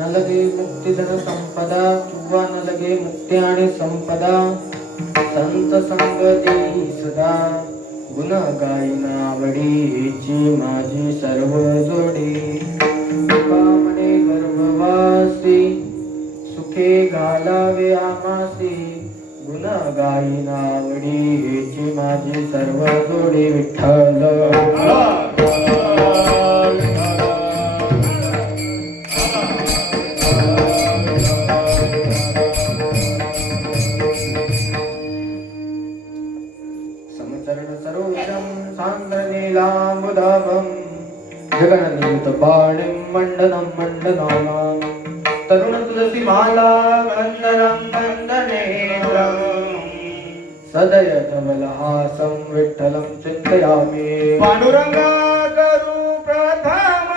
न लगे मुक्ती धन संपदा किंवा न लगे मुक्ती आणि संपदा संत संगती सदा गुण गायन आवडीची माझी सर्व जोडी कामने गर्भवासी सुखे घालावे आमासी गुण गायन आवडीची माझी सर्व जोडी विठ्ठल जगन्नीतपाणिं मण्डनं मण्डनानां तरुणतुलसी माला वन्दनं वन्दनेत्रं सदयतमलहासं विठ्ठलं चिन्तयामि पांडुरंगा करू प्रथम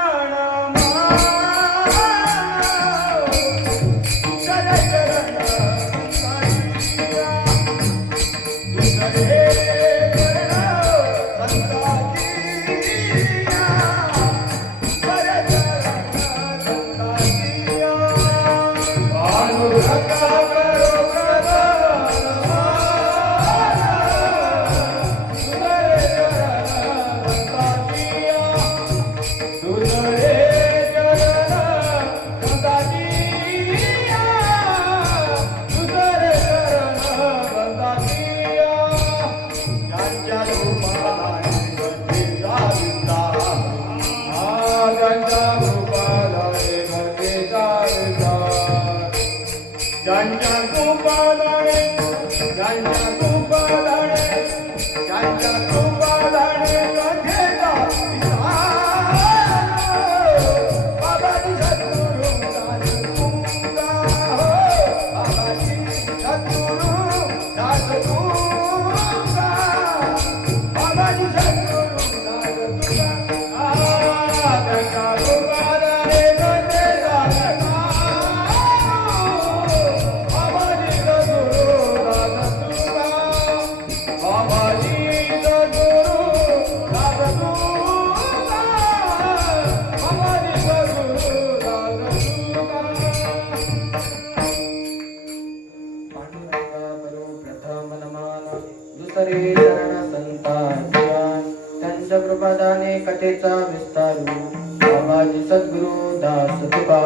त्यांच्या प्रपादाने कथेचा विस्तारू बाबाजी सद्गुरु दास तुका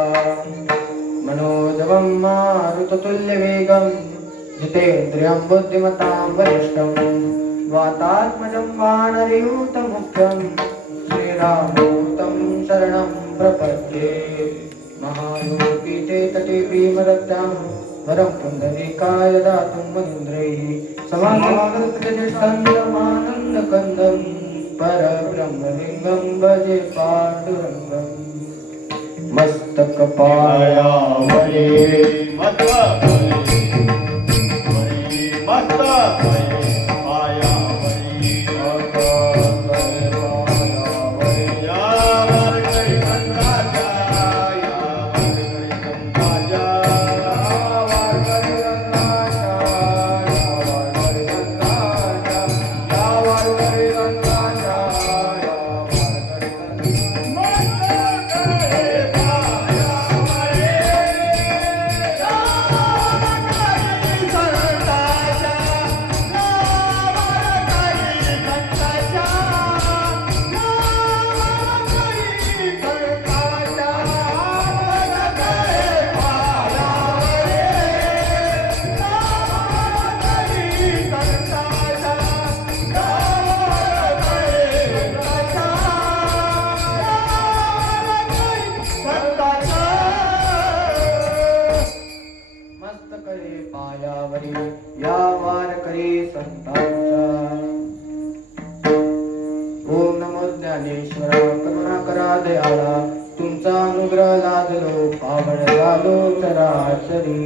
मनोजवं मारुततुल्य वेगं जितेन्द्रियं बुद्धिमतां वरिष्ठं वातात्मजं वानरयूत मुख्यं श्रीरामदूतं शरणं प्रपद्ये महायोगीते तटे भीमरत्यां वरं पुण्डरीकाय दातुं मनीन्द्रैः समागतजटस्थानमानन्दकन्दं परब्रह्मलिङ्गं भजे पाण्डुरङ्गं मस्तकपायावरे या वारकरी संतांचा ओम नमो ज्ञानेश्वर करुणाकरा दयाळा तुमचा अनुग्रह लादलो पावन झालो चराचरी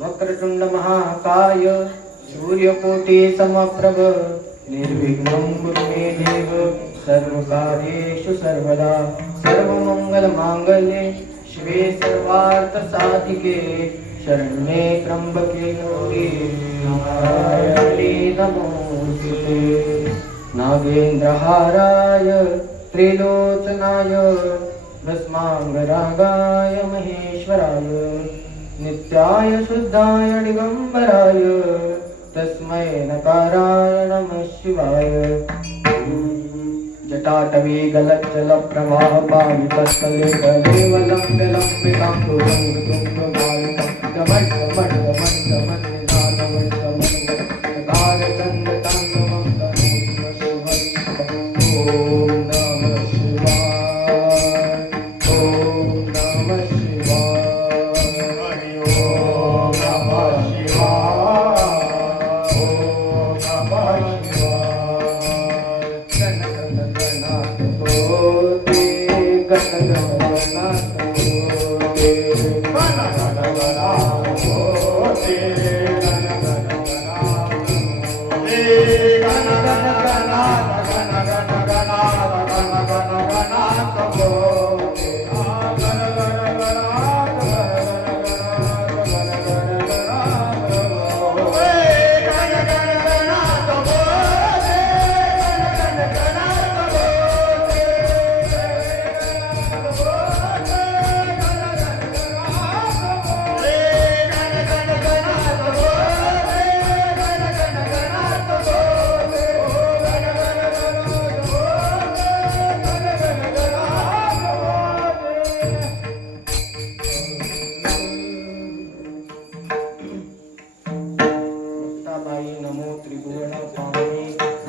वक्रतुंड महाकाय सूर्यकोटि समप्रभ निर्विघ्नं कुरु मे देव सर्वकार्येषु सर्वदा सर्वमंगलमांगल्ये शिवे सर्वार्थ साधिके शरण्ये त्र्यंबके गौरी नारायणी नमोस्तुते नागेंद्रहाराय त्रिलोचनाय भस्मांगरागाय महेश्वराय नित्याय शुद्धाय दिगंबराय तस्मै नकाराय नमः शिवाय। जटाटवी गलज्जल प्रवाह पावितस्थले केवलं विलम्बितांबुजं तुंगभारतं गमन गमन गमन गमन निधानं गमन कारचन्द्रताण्डवं तनोतु नमः शिवाय। ॐ नमः शिवाय। हरि ओम नमः शिवाय। ओम नमः नमो त्रिभुवन स्वामी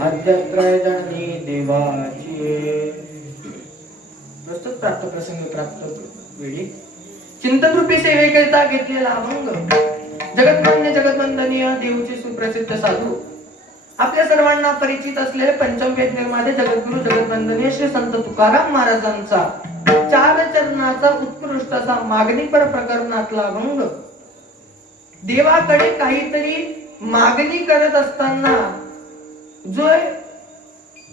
आद्यत्रय जननी देवाची। प्रस्तुत प्राप्त प्रसंग प्राप्त वेळी चिंतन रूपी सेवेकरिता घेतलेला अभंग जगतमान्य जगतवंदनीय देवचे सुप्रसिद्ध साधू आपल्या सर्वांना परिचित असलेले पंचम वेद निर्माते जगद्गुरु जगतवंदनीय श्री संत तुकाराम महाराजांचा चार चरणाचा उत्कृष्ट असा मागणीपर प्रकरणातला अभंग। देवाकडे काहीतरी मागणी करत असताना जो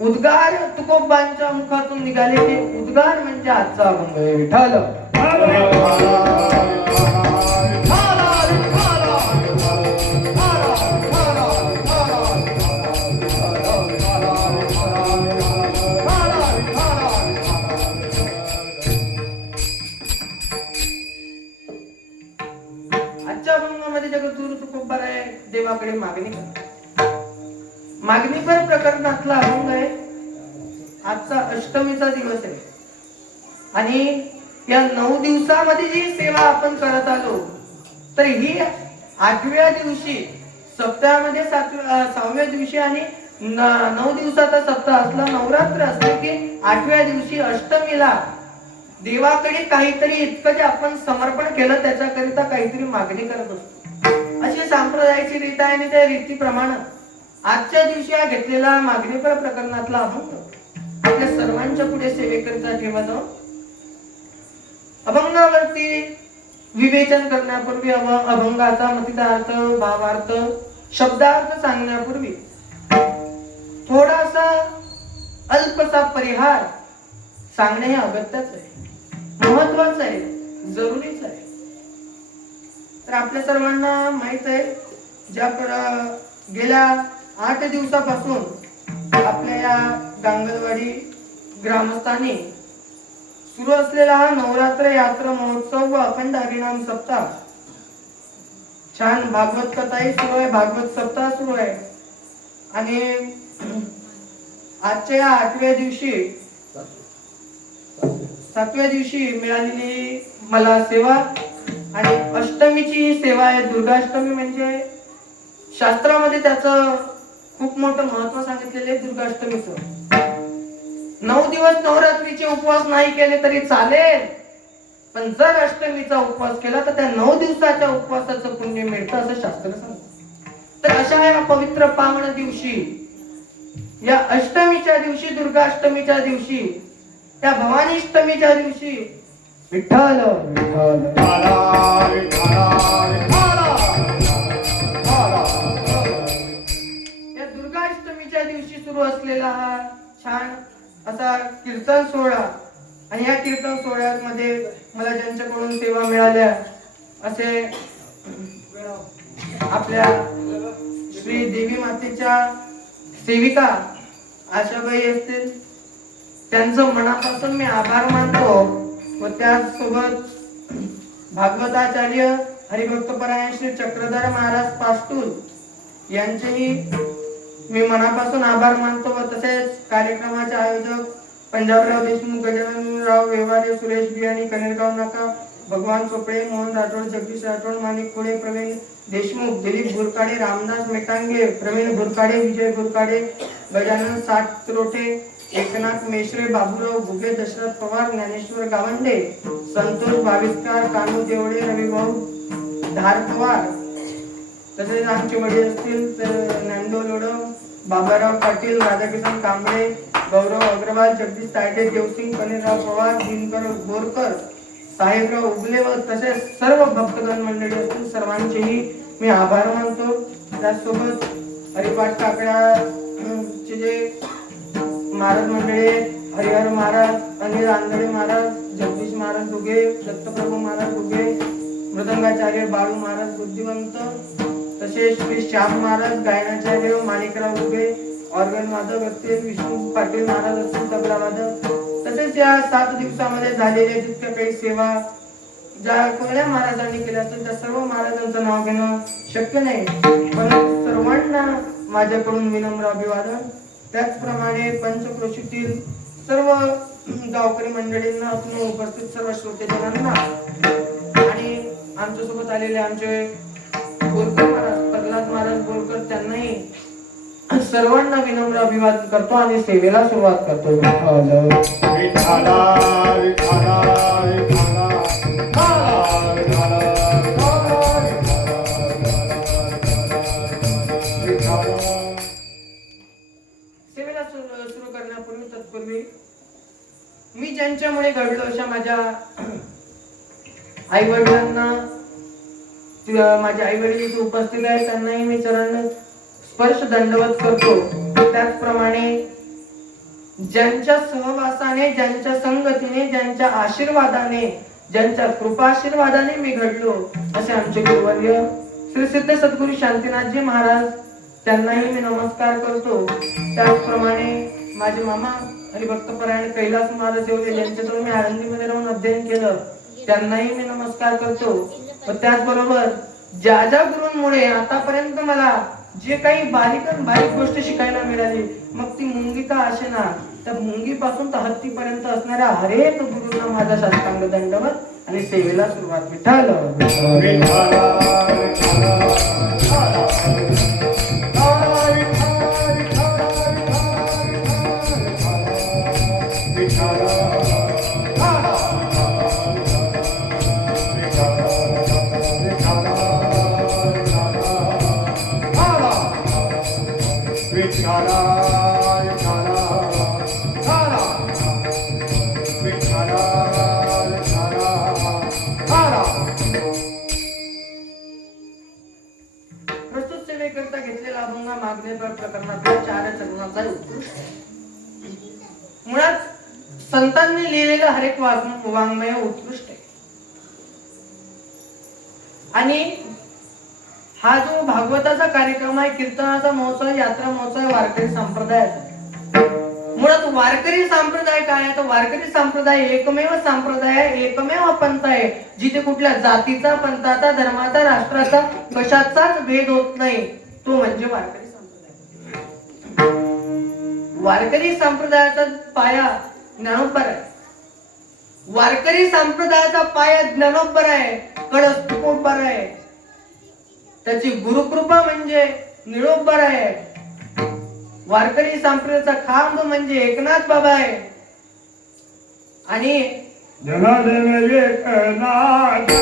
उद्गार तुकोबांच्या मुखातून निघाले ते उद्गार म्हणजे आजचा अभंग आहे। विठ्ठल आजच्या अभंगामध्ये जगद्गुरु तुकोबाराय देवाकडे मागणी करतात। मागणीपर प्रकरणातला अभंग आहे। आजचा अष्टमीचा दिवस आहे आणि या 9 दिवसामध्ये जी सेवा आपण करत आलो तर ही 8व्या दिवशी सप्ताहामध्ये 6व्या दिवशी आणि 9 दिवसाचा सप्ताह असला नवरात्र असले की 8व्या दिवशी अष्टमीला देवाकडे काहीतरी इतकं जे आपण समर्पण केलं त्याच्याकरिता काहीतरी मागणी करत असतो। अशी सांप्रदायाची रीत आहे आणि त्या रीतीप्रमाणे आजच्या दिवशी हा घेतलेला मागणीपर प्रकरणातला अभंग आपल्या सर्वांच्या पुढे सेवेकरिता ठेवत आहोत। अभंगावरती विवेचन करण्यापूर्वी अभंगाचा मतितार्थ भावार्थ शब्दार्थ सांगण्यापूर्वी थोडासा अल्पसा परिहार सांगणे हे अगत्याच आहे, महत्वाचं आहे, जरुरीच आहे। तर आपल्या सर्वांना माहित आहे ज्या गेल्या 8 दिवसापासून आपल्या या गांगलवाडी ग्रामस्थांनी सुरू असलेला हा नवरात्र यात्रा महोत्सव व अखंड हरिनाम सप्ताह छान भागवत कथाही सुरू आहे, भागवत सप्ताह सुरू आहे आणि आजच्या या 8व्या दिवशी 7व्या दिवशी मिळालेली मला सेवा आणि अष्टमीची सेवा आहे। दुर्गाष्टमी म्हणजे शास्त्रामध्ये त्याचं खूप मोठं महत्व सांगितलेलं आहे। दुर्गाष्टमीचं 9 दिवस नवरात्रीचे उपवास नाही केले तरी चालेल, पण जर अष्टमीचा उपवास केला तर त्या 9 दिवसाच्या उपवासाचं पुण्य मिळतं असं शास्त्र सांगतं। तर अशा या पवित्र पावन दिवशी या अष्टमीच्या दिवशी दुर्गाष्टमीच्या दिवशी त्या भवानीष्टमीच्या दिवशी विठ्ठल विठ्ठल या दुर्गाष्टमीच्या दिवशी सुरू असलेला हा छान असा कीर्तन सोहळा आणि या कीर्तन सोहळ्यामध्ये मला ज्यांच्याकडून सेवा मिळाल्या असे आपल्या श्री देवी मातेच्या सेविका आशाबाई असतील, त्यांचं मनापासून मी आभार मानतो व त्याचसोबत भागवताचार्य हरिभक्तपरायण श्री चक्रधर महाराज पास्तूर यांचेही मी मनापासून आभार मानतो व तसेच कार्यक्रमाचे आयोजक पंजाबराव देशमुख, गजाननराव व्यवहारे, सुरेश बियाणी, कनेरगाव नाका, भगवान चोपडे, मोहन राठोड, जगदीश राठोड, माणिक खोडे, प्रवीण देशमुख, दिलीप बुरकाडे, रामदास मेटांगे, प्रवीण बुरकाडे, विजय बुरकाडे, गजानन सातरोटे, एकनाथ मेश्रे, बाबूराव घुगे, दशरथ पवार, ज्ञानेश्वर गावंडे, संतोष भाविस्कार, कानू देवडे, रविभाऊ धारपवार, तसेच आमचे वडील असतील तर ज्ञानदेव लोडव, बाबाराव पाटील, राधाकिशन कांबळे, गौरव अग्रवाल, जगदीश तायडे, देवसिंग, कनेरराव पवार, दिनकर बोरकर, साहेबराव उगले व तसेच सर्व भक्तगण मंडळी असतील सर्वांचेही मी आभार मानतो. त्याचसोबत हरिपाठ काकड्याचे जे महाराज मंडळी, हरिहर महाराज, अनिल आंधळे महाराज, जगदीश महाराज दुगे, दत्तप्रभू महाराज दुगे, मृदंगाचार्य बाळू महाराज बुद्धिवंत, तसेच श्री श्याम महाराज, गायनाचार्य माणिकराव दुगे, ऑर्गन वादक असतील विष्णू पाटील महाराज असतील तबला वादक, तसेच या 7 दिवसामध्ये झालेल्या जितक्या काही सेवा ज्या कोणत्या महाराजांनी केल्या असतील त्या सर्व महाराजांचं नाव घेणं शक्य नाही, पण सर्वांना माझ्याकडून विनम्र अभिवादन. त्याचप्रमाणे पंचक्रोशीतील सर्व गावकरी मंडळींना, उपस्थित सर्व श्रोतेजनांना आणि आमच्यासोबत आलेले आमचे बोरकर महाराज, प्रल्हाद महाराज बोरकर, त्यांनाही सर्वांना विनम्र अभिवादन करतो आणि सेवेला सुरुवात करतो. सेवेला सुरू करण्यापूर्वी तत्पूर्वी मी ज्यांच्यामुळे घडलो अशा माझ्या आई वडिलांना, माझे आई वडील इथे उपस्थित आहेत त्यांनाही मी चरण स्पर्श दंडवत करतो. त्याचप्रमाणे ज्यांच्या सहवासाने, ज्यांच्या संगतीने, ज्यांच्या आशीर्वादाने, ज्यांच्या कृपाशीर्वादाने मी घडलो असे आमचे गुरुवर्य श्री सिद्ध सद्गुरू शांतीनाथजी महाराज, त्यांनाही मी नमस्कार करतो. त्याचप्रमाणे माझे मामा हरिभक्तपरायण कैलास महाराज येवले, ज्यांच्याकडून मी आळंदीमध्ये राहून अध्ययन केलं, त्यांनाही मी नमस्कार करतो. व त्याचबरोबर ज्या ज्या गुरूंमुळे आतापर्यंत मला जे काही बारीक गोष्ट शिकायला मिळाली, मग ती मुंगी तर असेना, त्या मुंगीपासून तर हत्तीपर्यंत असणाऱ्या हरेक गुरूंना माझा साष्टांग दंडवत आणि सेवेला सुरुवात. विठ्ठल प्रस्तुत सेवेकरता घेतलेला अभंग मागणेपर प्रकरणातील 4 चरणाचा उत्कृष्ट आहे. मुळात संतांनी लिहिलेलं हरेक वाङ्मय उत्कृष्ट आहे. आणि हा जो भागवताचा कार्यक्रम आहे, कीर्तनाचा महोत्सव, यात्रा महोत्सव, वारकरी संप्रदायाचा. मुळात वारकरी संप्रदाय काय आहे? तर वारकरी संप्रदाय एकमेव संप्रदाय आहे, एकमेव पंथ आहे जिथे कुठल्या जातीचा, पंथाचा, धर्माचा, राष्ट्राचा कशाचाच भेद होत नाही, तो म्हणजे वारकरी संप्रदाय. वारकरी संप्रदायाचा पाया ज्ञानोबर आहे. वारकरी संप्रदायाचा पाया ज्ञानोबर आहे, कळस तुकोबर आहे, त्याची गुरुकृपा म्हणजे निळोबर आहे. वारकरी संप्रदायाचा खांब म्हणजे एकनाथ बाबा आहे. आणि जनार्दन एकनाथ,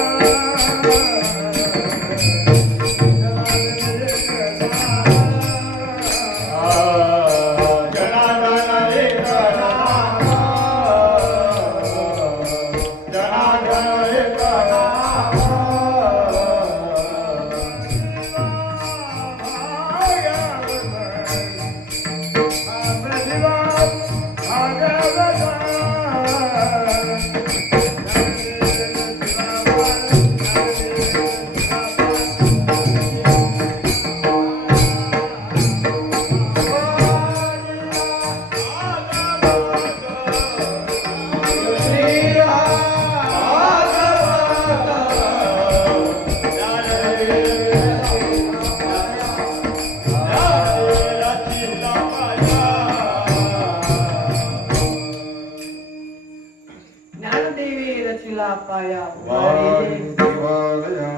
तुळशीला पाया वारी देवालया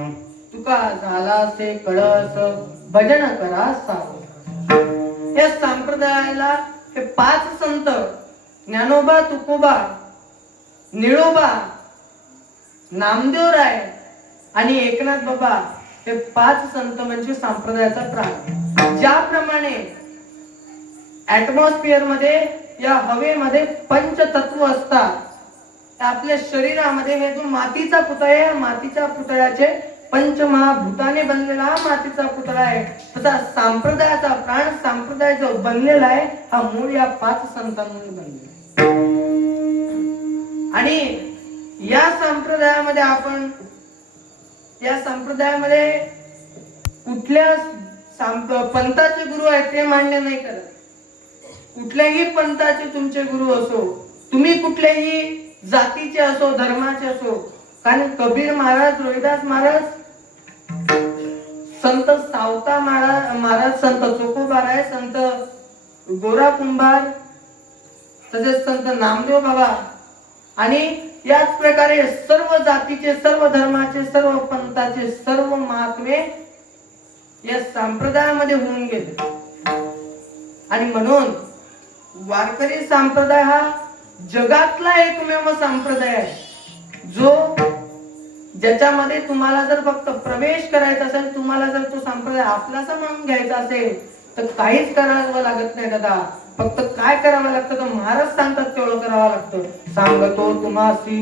तुका झाला से कळस भजन करा सावध. या संप्रदायाला हे 5 संत ज्ञानोबा, तुकोबा, निळोबा, नामदेवराय आणि एकनाथ बाबा हे 5 संत म्हणजे संप्रदायाचा प्राण. ज्याप्रमाणे ऍटमॉस्फिअर मध्ये या हवेमध्ये पंचतत्व असतात, आपल्या शरीरामध्ये हे जो मातीचा पुतळा आहे, मातीच्या पुतळ्याचे पंचमहाभूताने बनलेला हा मातीचा पुतळा आहे. तसा संप्रदायाचा प्राण, संप्रदाय जो बनलेला आहे हा मूळ या 5 संतांमुळे बनलेला आहे. आणि या संप्रदायामध्ये आपण या संप्रदायामध्ये कुठल्या पंथाचे गुरु आहेत ते मान्य नाही करत. कुठल्याही पंथाचे तुमचे गुरु असो, तुम्ही कुठल्याही जातीचे असो, धर्माचे असो, कारण कबीर महाराज, रोहिदास महाराज, संत सावता महाराज, संत चोखोबाराय, संत गोरा कुंभार, तसेच संत नामदेव बाबा आणि याच प्रकारे सर्व जातीचे, सर्व धर्माचे, सर्व पंथाचे सर्व महात्मे या संप्रदायामध्ये होऊन गेले. आणि म्हणून वारकरी संप्रदाय हा जगातला एकमेव संप्रदाय आहे जो ज्याच्यामध्ये तुम्हाला जर फक्त प्रवेश करायचा असेल, तुम्हाला जर तो संप्रदाय आपलासा म्हणून घ्यायचा असेल तर काहीच करावं लागत नाही दादा. फक्त काय करावं लागतं तर महाराज सांगतात तेवढं करावं लागतं. सांगतो तुम्हासी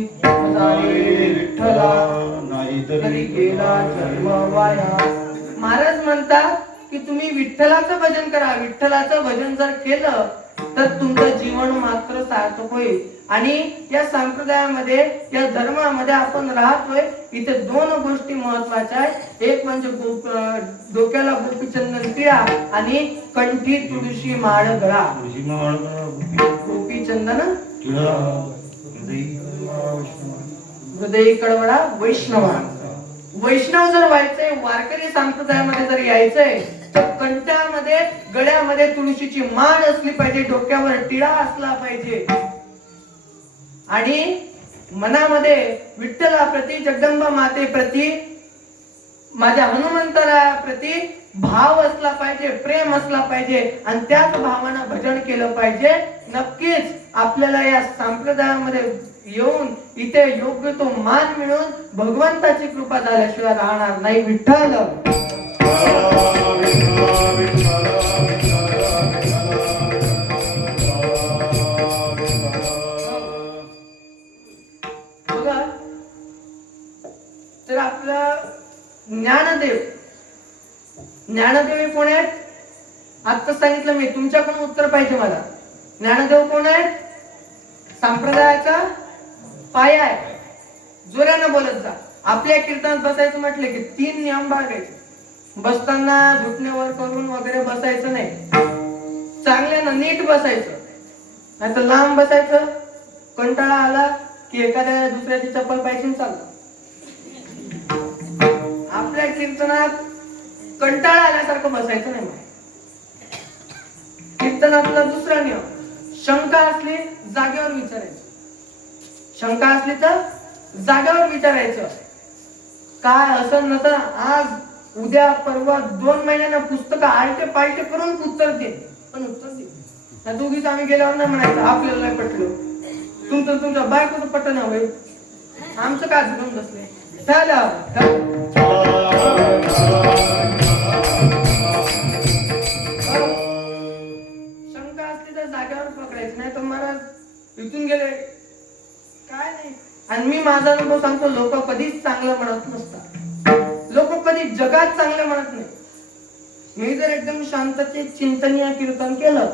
विठ्ठला नाही तरी गेला जन्म वाया. महाराज म्हणतात की तुम्ही विठ्ठलाचं भजन करा. विठ्ठलाचं भजन जर केलं तर तुमचं जीवन मात्र सार्थक होईल. आणि या संप्रदायामध्ये, या धर्मामध्ये आपण राहतोय, इथे 2 गोष्टी महत्वाच्या आहेत. एक म्हणजे डोक्याला गोपीचंदन टिळा आणि कंठी तुळशी माळ गळा. गोपीचंदन टिळा, हृदय कळवळा वैष्णवा. वैष्णव जर व्हायचंय, वारकरी संप्रदायामध्ये जर यायचंय तर कंठ्यामध्ये, गळ्यामध्ये तुळशीची माळ असली पाहिजे, डोक्यावर टिळा असला पाहिजे आणि मनामध्ये विठ्ठला प्रती, जगदंबा माते प्रती, माझ्या हनुमंतरा प्रती भाव असला पाहिजे, प्रेम असला पाहिजे आणि त्याच भावानं भजन केलं पाहिजे. नक्कीच आपल्याला या संप्रदायामध्ये येऊन इथे योग्य तो मान मिळून भगवंताची कृपा झाल्याशिवाय राहणार नाही. विठ्ठल बघा, तर आपलं ज्ञानदेव हे कोण आहेत? आता सांगितलं मी, तुमच्याकडून उत्तर पाहिजे मला. ज्ञानदेव कोण आहेत? संप्रदायाचा पाया आहे. जोरानं बोलत जा. आपल्या कीर्तनात बसायचं म्हटलं की 3 नियम बाळगायचे. बसताना घुटण्यावर करून वगैरे बसायचं नाही. चांगल्यानं नीट बसायचं, नाही तर लांब बसायचं. कंटाळा आला की एखाद्या दुसऱ्याची चप्पल पाहिजे चालतं. आपल्या कीर्तनात कंटाळा आल्यासारखं बसायचं नाही. कीर्तनातला दुसरा नियम, शंका असली जागेवर विचारायचं. शंका असली तर जागेवर विचारायचं. काय असं नसं आज उद्या परवा 2 महिन्यांना पुस्तकं आलटे पालटे करून उत्तर दे, पण उत्तर दे. त्या दोघीच आम्ही गेल्यावर नाही म्हणायचं आपल्याला नाही पटलं, तुमच्या बायकोचं पटन हवंय, आमचं काय घेऊन बसले. शंका असली तर जागेवर पकडायचं, नाही तर महाराज इथून गेले काय नाही. आणि मी माझा अनुभव सांगतो, लोक कधीच चांगलं म्हणत नसतात. लोक कधी जगात चांगलं म्हणत नाही. मी जर एकदम शांततेत चिंतनीय कीर्तन केलं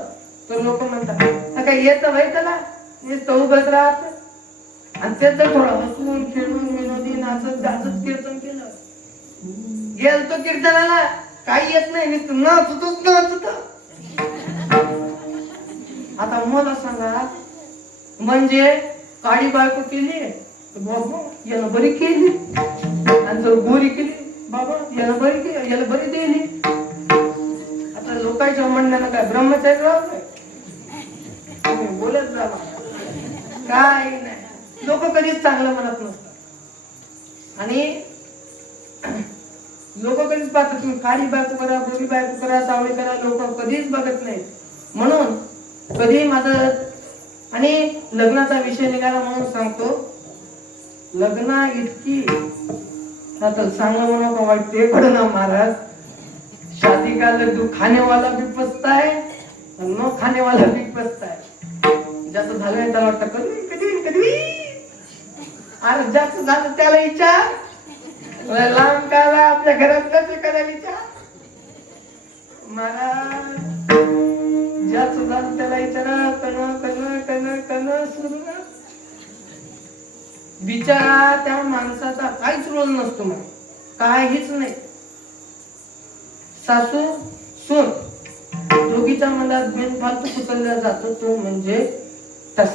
तर लोक म्हणतात काय येतं भाई त्याला, उभच राहत. आणि त्याच जर थोडं हसून खेळून विनोदी नाचत गाजत कीर्तन केलं, गेलतो कीर्तनाला काही येत नाही, नाचतच नाचत. आता मला सांगा, म्हणजे काळी बायको केली बाबा याला बरी केली, आणि जर गोरी केली बाबा याला बरी केली, याला बरी दिली. आता लोकांच्या म्हणण्यानं काय ब्रह्मचारी राहत नाही. तुम्ही बोलत जा काय नाही. लोक कधीच चांगलं म्हणत नसतात. आणि लोक कधीच पाहतात, तुम्ही काळी बायको करा, गोरी बायको करा, सावळी करा, लोक कधीच बघत नाहीत. म्हणून कधी माझं आणि लग्नाचा विषय निघाला म्हणून सांगतो, लग्न इतकी आता सांगणं म्हणून का वाटते कडे ना महाराज, शादी का लड्डू खाने वाला भी पछता है, न खाने वाला भी पछता है. जास्त झालंय त्याला वाटतं कधी कधी कधी, अरे जास्त झालं त्याला विचार, लांब काला आपल्या घरातलं करायला विचार. महाराज जास्त झालं त्याला विचारा, कण कण कण कण सुरू ना. बिचारा त्या माणसाचा काहीच रोल नसतो, मग काहीच नाही. सासू सून दोघीच्या मनात बिनफालतू कुचलला जातो, तो म्हणजे तस.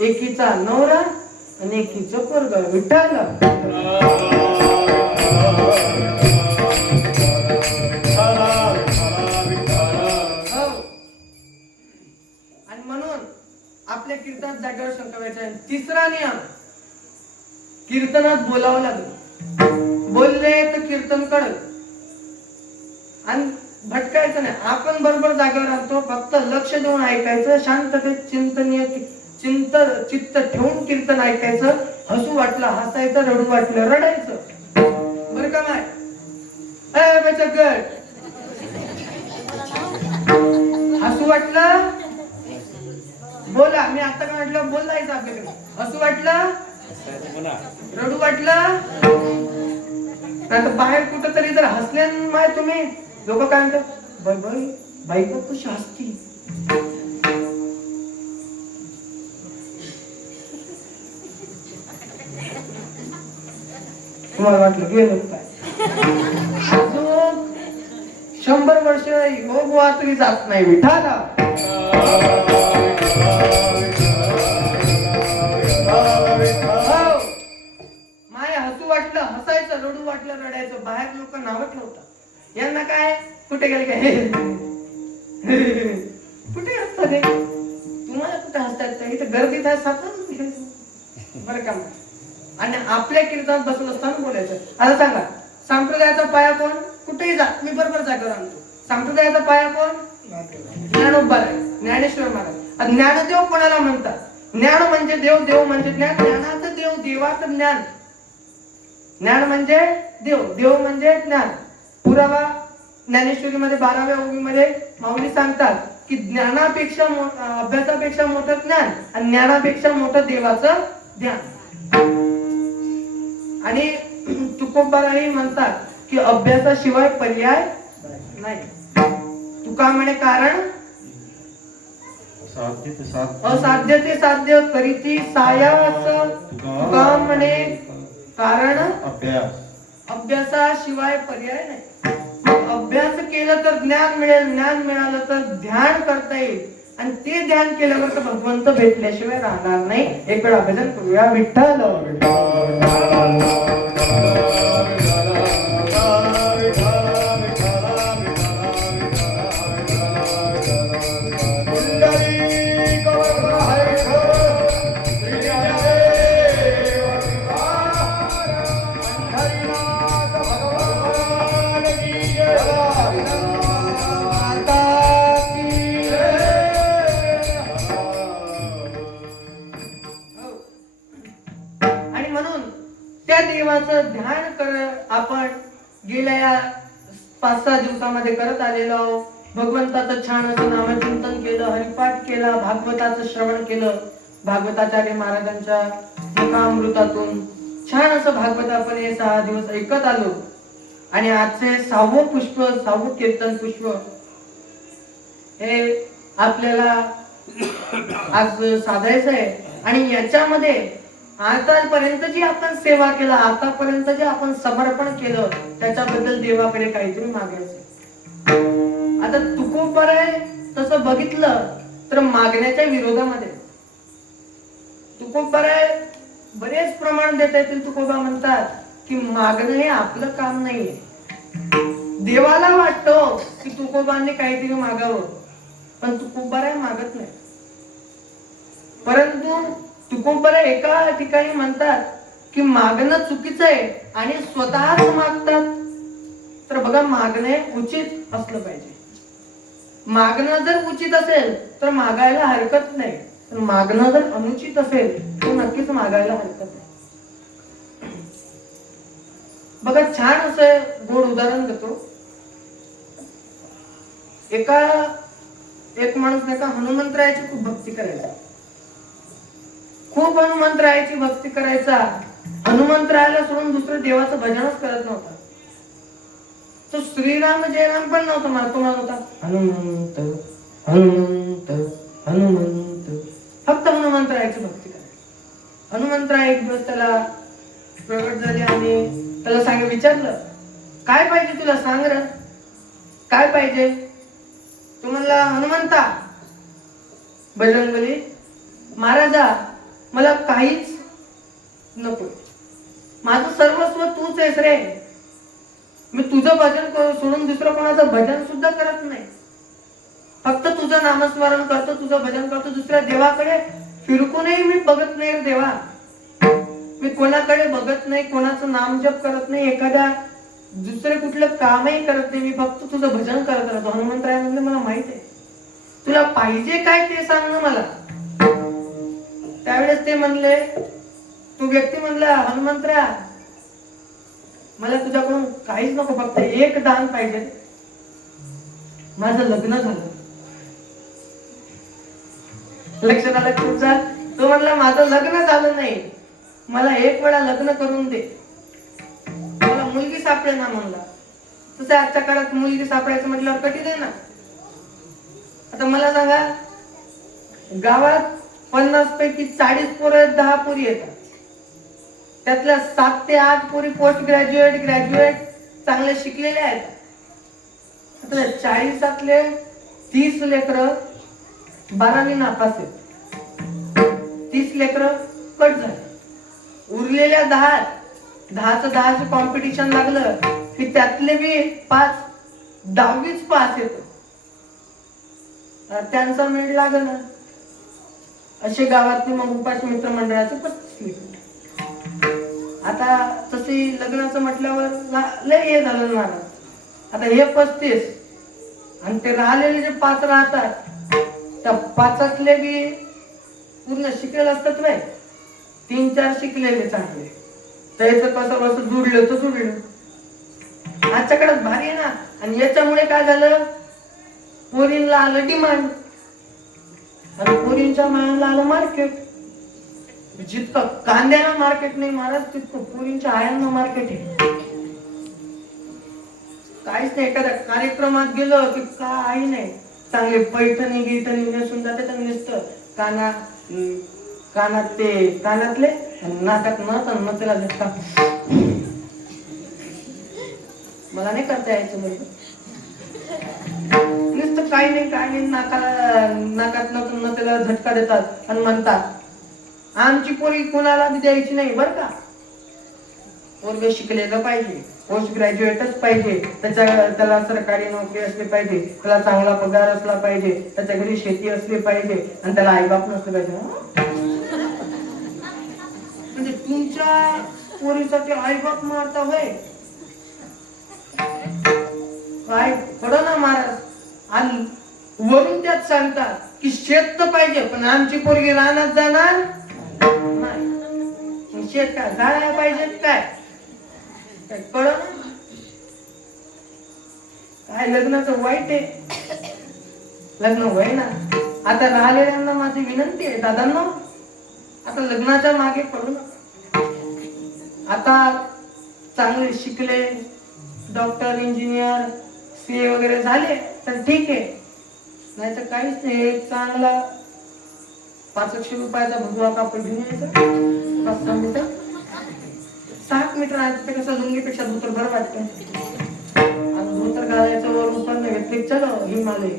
एकीचा नवरा आणि एकीचं पोरगं विठ्ठल. आणि म्हणून आपल्या कीर्तनात जागेवर शंकावायचा आहे. तिसरा नियम, कीर्तनात बोलावं लागेल. बोलले तर कीर्तन कळेल आणि भटकायचं नाही. आपण बरोबर जागेवर आणतो, फक्त लक्ष देऊन ऐकायचं, शांततेत चिंतनीय चित्त ठेवून कीर्तन ऐकायचं. हसू वाटलं हसायचं, रडू वाटलं रडायचं. बरं का माय गट, हसू वाटलं बोला. मी आता काय म्हटलं, बोलायचं आपल्याकडे. हसू वाटलं रडू वाटलं नाही तर बाहेर कुठं तरी जर हसले माय तुम्ही, लोक काय म्हणतात, बाई बाई बायको कशी हसती. तुम्हाला वाटलं गेलं काय, 100 वर्ष हो गोवा तरी जात नाही विठाला. माय हसू वाटलं हसायचं, रडू वाटलं रडायचं. बाहेर लोक नावं ठेवतात, यांना काय कुठे गेले काय कुठे हसतात हे, तुम्हाला कुठे हसतात, इथं गर्दीत हसतात. बरं का. आणि आपल्या कीर्तनात बसत असताना बोलायचं. आता सांगा, संप्रदायाचा पाया कोण? कुठेही जा, मी बरोबर जागेवर आणतो. संप्रदायाचा पाया कोण? ज्ञानोबा आहे, ज्ञानेश्वर महाराज. ज्ञानदेव कोणाला म्हणतात? ज्ञान म्हणजे देव, देव म्हणजे ज्ञान, ज्ञानाचं देव, देवाचं ज्ञान. ज्ञान म्हणजे देव, देव म्हणजे ज्ञान. पुरावा ज्ञानेश्वरीमध्ये 12व्या ओवीमध्ये माऊली सांगतात की ज्ञानापेक्षा अभ्यासापेक्षा मोठं ज्ञान आणि ज्ञानापेक्षा मोठं देवाचं ध्यान. आणि तुकोबाराही म्हणतात की अभ्यासाशिवाय पर्याय नाही. तुका म्हणे कारण असाध्य ते साध्य करीती सायास. तुका म्हणे कारण अभ्यासाशिवाय पर्याय नाही. अभ्यास केलं तर ज्ञान मिळेल, ज्ञान मिळालं तर ध्यान करता येईल आणि ते ध्यान केल्यावर तर भगवंत भेटल्याशिवाय राहणार नाही. एक वेळा भजन करूया. विठ्ठल देवाचं ध्यान कर. आपण गेल्या 5-6 दिवसामध्ये करत आलेलो. भगवंताचं छान असं नामचिंतन केलं, हरिपाठ केला, भागवताचं श्रवण केलं. भागवताचार्य महाराजांच्या मुखामृतातून छान असं भागवत आपण हे 6 दिवस ऐकत आलो. आणि आजचे 6वं पुष्प, 6वं कीर्तन पुष्प हे आपल्याला आज साधायचं आहे. आणि याच्यामध्ये आतापर्यंत जी आपण सेवा केला, आतापर्यंत जे आपण समर्पण केलं, त्याच्याबद्दल देवाकडे काहीतरी मागायचं. आता तुकोबर आहे तसं बघितलं तर मागण्याच्या विरोधामध्ये. तुकोबर आहे बरेच प्रमाण देता येतील. तुकोबा म्हणतात की मागणं हे आपलं काम नाहीये. देवाला वाटतं की तुकोबांनी काहीतरी मागावं, पण तुकोबर आहे मागत नाही. परंतु तुकोबर एका ठिकाणी म्हणतात की मागणं चुकीचं आहे आणि स्वतःच मागतात, तर बघा मागणे उचित असलं पाहिजे. मागणं जर उचित असेल तर मागायला हरकत नाही, पण मागणं जर अनुचित असेल तर नक्कीच मागायला हरकत नाही. बघा छान असं गोड उदाहरण देतो. एक माणूस नाही का हनुमंतरायाची खूप भक्ती करायचा. खूप हनुमंतरायाची भक्ती करायचा. हनुमंतरायाला सोडून दुसरं देवाचं भजनच करत नव्हता. तो श्रीराम जयराम पण नव्हता म्हणत, तो म्हणत होता हनुमंत हनुमंत हनुमंत. फक्त हनुमंतरायाची भक्ती करायची. हनुमंतराय एक दिवस त्याला प्रगट झाले आणि त्याला विचारलं, काय पाहिजे तुला, सांग र, काय पाहिजे? तू म्हणला, हनुमंता बजरंगबली महाराजा मला काहीच नको, माझं सर्वस्व तूच आहेस रे. मी तुझं भजन सोडून दुसरं कोणाचं भजन सुद्धा करत नाही. फक्त तुझं नामस्मरण करतो, तुझं भजन करतो. दुसऱ्या देवाकडे फिरकूनही मी बघत नाही रे देवा. मी कोणाकडे बघत नाही, कोणाचं नाम जप करत नाही, एखाद्या दुसरे कुठलं कामही करत नाही. मी फक्त तुझं भजन करत राहतो. हनुमंतराय म्हणले, मला माहित आहे तुला पाहिजे काय ते सांग ना मला. त्यावेळेस ते म्हणले, तू व्यक्ती म्हणला, हनुमंतराय मला तुझ्याकडून काहीच नको, फक्त एक दान पाहिजे, माझं लग्न झालं. लक्षात आलं तुमचा? तो म्हणला, माझं लग्न झालं नाही, मला एक वेळा लग्न करून दे, मला मुलगी सापडे ना म्हणला. तसं आजच्या काळात मुलगी सापडायचं म्हटल्यावर कठीण आहे ना. आता मला सांगा, गावात 50 पैकी 40 पोरं, 10 पोरी येतात. त्यातल्या 7 ते 8 पोरी पोस्ट ग्रॅज्युएट, ग्रॅज्युएट चांगले शिकलेले आहेत. त्यातल्या 40तले 30 लेकरं 12वी नापास आहेत. 30 लेकरं कट झाले. उरलेल्या 10चं कॉम्पिटिशन लागलं की त्यातले बी 5 10वीच पास येतो. त्यांचा मेळ लागलं. असे गावातली मग उपास मित्र मंडळाचं 35 लेकरं. आता तशी लग्नाचं म्हटल्यावर लय हे झालं ना. आता हे 35 आणि ते राहिलेले जे 5 राहतात, त्या 5तले बी पूर्ण शिकलेले असतात नाही, 3-4 शिकलेले चांगले. त्याचं कसं जुडलं तर जुडलं. आजच्या काळात भारी आहे ना. आणि याच्यामुळे काय झालं, पोरींना आलं डिमांड आणि पोरींच्या मायाला आलं मार्केट. जितकं कांद्याला मार्केट नाही महाराज, तितकं पोरींच्या आयांना मार्केट आहे. काहीच नाही, एखाद्या कार्यक्रमात गेलं की काही नाही, चांगले पैठणी गिठणी नेसून जाते, तर नुसतं कानात ते कानातले, नाकात नथ त्याला झटका. मला नाही करता यायचं म्हणजे नुसतं काही नाही नाकात न त्याला झटका देतात आणि म्हणतात आमची पोरी कोणाला बी द्यायची नाही बरं का. पोरग शिकलेलं पाहिजे, पोस्ट ग्रॅज्युएटच पाहिजे, त्याला सरकारी नोकरी असली पाहिजे, त्याला चांगला पगार असला पाहिजे, त्याच्या घरी शेती असली पाहिजे आणि त्याला आईबाप नसले पाहिजे. म्हणजे तुमच्या पोरीसाठी आईबाप मारता होय? काय पडो ना महाराज. आणि वरून त्यात सांगतात की शेत तर पाहिजे, पण आमची पोरगी रानात जाणार नाही. शेत काय झाडायला पाहिजेत काय कळ? काय लग्नाचं वाईट आहे, लग्न वय ना. आता राहिलेल्यांना माझी विनंती आहे, दादांनो आता लग्नाच्या मागे पडू नका. आता चांगले शिकले, डॉक्टर, इंजिनियर, सीए वगैरे झाले तर ठीक आहे, नाही तर काहीच नाही. चांगला 500 रुपयाचा भगवा कापड घेऊन यायचा, 5-6 मीटर 7 मीटर आहे, ते कसं लुंगीपेक्षा धोतर बरं वाटतं. आणि धोतर घालायचं वरून पण घेतले, चलो हिमालय.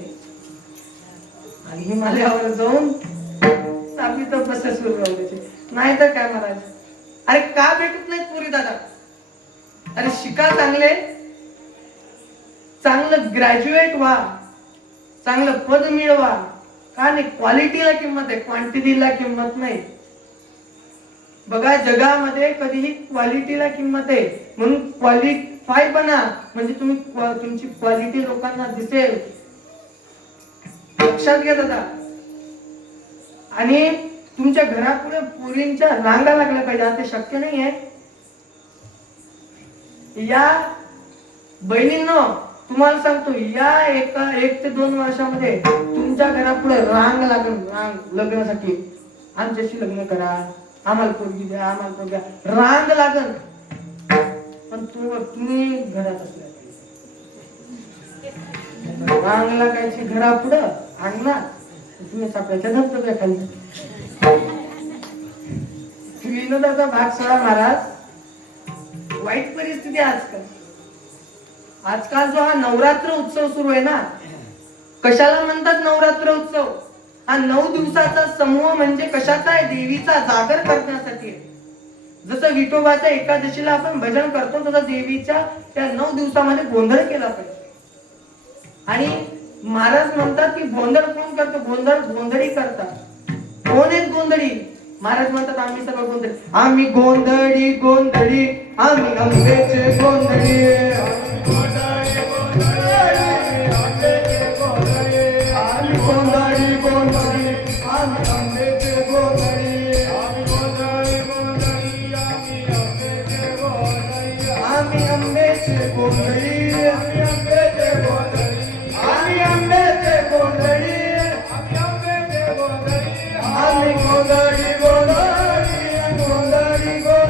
आणि हिमालयावर जाऊन आपली तपस्या सुरू करायची. नाही तर काय महाराज, अरे का भेटत नाही पुरी दादा? अरे शिका, चांगलं ग्रॅज्युएट व्हा, चांगलं पद मिळवा. का नाही? क्वालिटीला किंमत आहे, क्वांटिटीला किंमत नाही. बघा, जगामध्ये कधीही क्वालिटीला किंमत आहे, म्हणून क्वालिफाय बना, म्हणजे तुम्ही तुमची क्वालिटी लोकांना दिसेल. लक्षात घ्या दादा. आणि तुमच्या घरापुढे पुरींच्या रांगा लागल्या पाहिजे, ते शक्य नाही आहे. या बहिणींनो, तुम्हाला सांगतो, या 1 ते 2 वर्षामध्ये तुमच्या घरापुढे रांग लागेल, रांग लग्नासाठी. आमच्याशी लग्न करा, आम्हाला पोरगी द्या, आम्हाला पोरगी द्या, रांग लागेल. पण तुम्ही घरात असल्या रांग लागायची घरापुढं, अंगणात, तुम्ही सापड्याच्या धबधब्याखाली. विनोदाचा भाग सोडा महाराज. वाईट परिस्थिती आजकाल जो हा नवरात्र उत्सव सुरू आहे ना, कशाला म्हणतात नवरात्र उत्सव? हा 9 दिवसाचा समूह म्हणजे कशाचा आहे? देवीचा जागर करण्यासाठी आहे. जसं विठोबाच्या एकादशीला आपण भजन करतो, तसं देवीच्या त्या 9 दिवसामध्ये गोंधळ केला पाहिजे. आणि महाराज म्हणतात की गोंधळ कोण करतो? गोंधळी करतात. कोण आहेत गोंधळी? महाराज म्हणतात आम्ही सगळं गोंधळी. आम्ही गोंधळी गोंधळी, आम्ही अंबेचे गोंधळी. आम्ही गोंधळी गोंधळी, आम्ही अंबेचे गोंधळी. आम्ही अंबेचे गोंधळी. आम्ही गोंधळी गोंधळी, गोंधळी गोंधळी, आम्ही गोंधळी गोंधळी, आंब्याचे गोंधळी. आम्ही गोंधळी गोंधळी, आंब्याचे गोंधळी. आम्ही गोंधळी गोंधळी, आंब्याचे गोंधळी.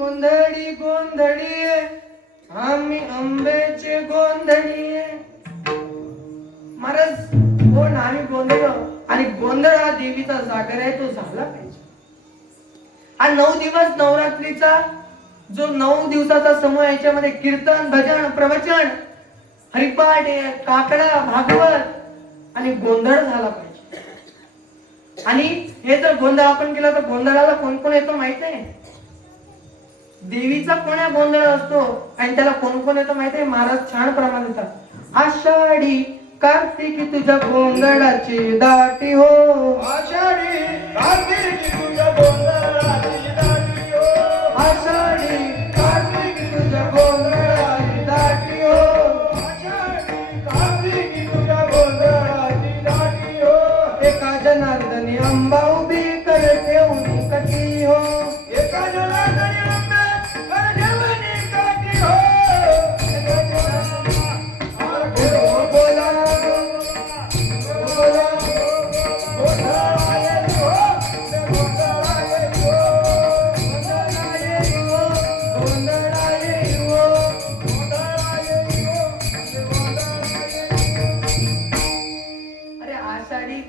गोंधळी गोंधळी, आम्ही आंब्याचे गोंधळी. महाराज कोण? आम्ही गोंधळ. आणि गोंधळ हा देवीचा जागर आहे, तो झाला पाहिजे. हा 9 दिवस नवरात्रीचा जो 9 दिवसाचा समूह आहे, याच्यामध्ये कीर्तन, भजन, प्रवचन, हरिपाठ, काकडा, भागवत आणि गोंधळ झाला पाहिजे. आणि हे जर गोंधळ आपण केला तर गोंधळाला कोण कोण येतो माहित आहे? देवीचा कोण्या गोंधळ असतो आणि त्याला कोण कोण येतं माहिती आहे? महाराज छान प्रमाण देतात. आषाढी कार्तिकी तुझ्या गोंधळाची दाटी हो. आषाढी कार्तिकी तुझ्या गोंधळाची दाटी हो. आषाढी कार्तिकी तुझ्या गोंधळाची दाटी हो. आषाढी कार्तिकी तुझ्या गोंधळाची दाटी हो. एका जनार्दनी अंबा उभी कर ठेवून कटी हो. एका जनार्दनी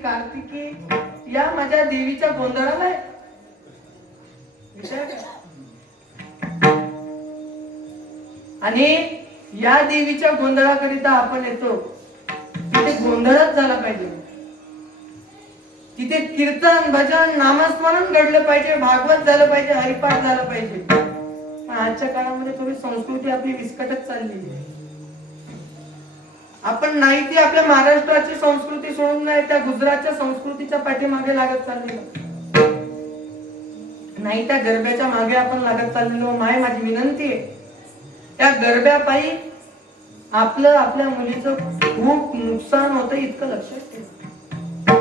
कार्तिकी या माझ्या देवीच्या गोंधळाला आहे. आणि या देवीच्या गोंधळाकरिता आपण येतो. तिथे गोंधळच झाला पाहिजे. तिथे कीर्तन, भजन, नामस्मरण घडलं पाहिजे, भागवत झालं पाहिजे, हरिपाठ झालं पाहिजे. पण आजच्या काळामध्ये थोडी संस्कृती आपली विस्कटत चालली आहे. आपण नाही ती आपल्या महाराष्ट्राची संस्कृती सोडून नाही त्या गुजरातच्या संस्कृतीच्या पाठीमागे लागत चाललेलो, नाही त्या गरब्याच्या मागे आपण लागत चाललेलो. माझी विनंती आहे, त्या गरब्यापायी आपलं आपल्या मुलीचं खूप नुकसान होतं, इतकं लक्षात ठेवा.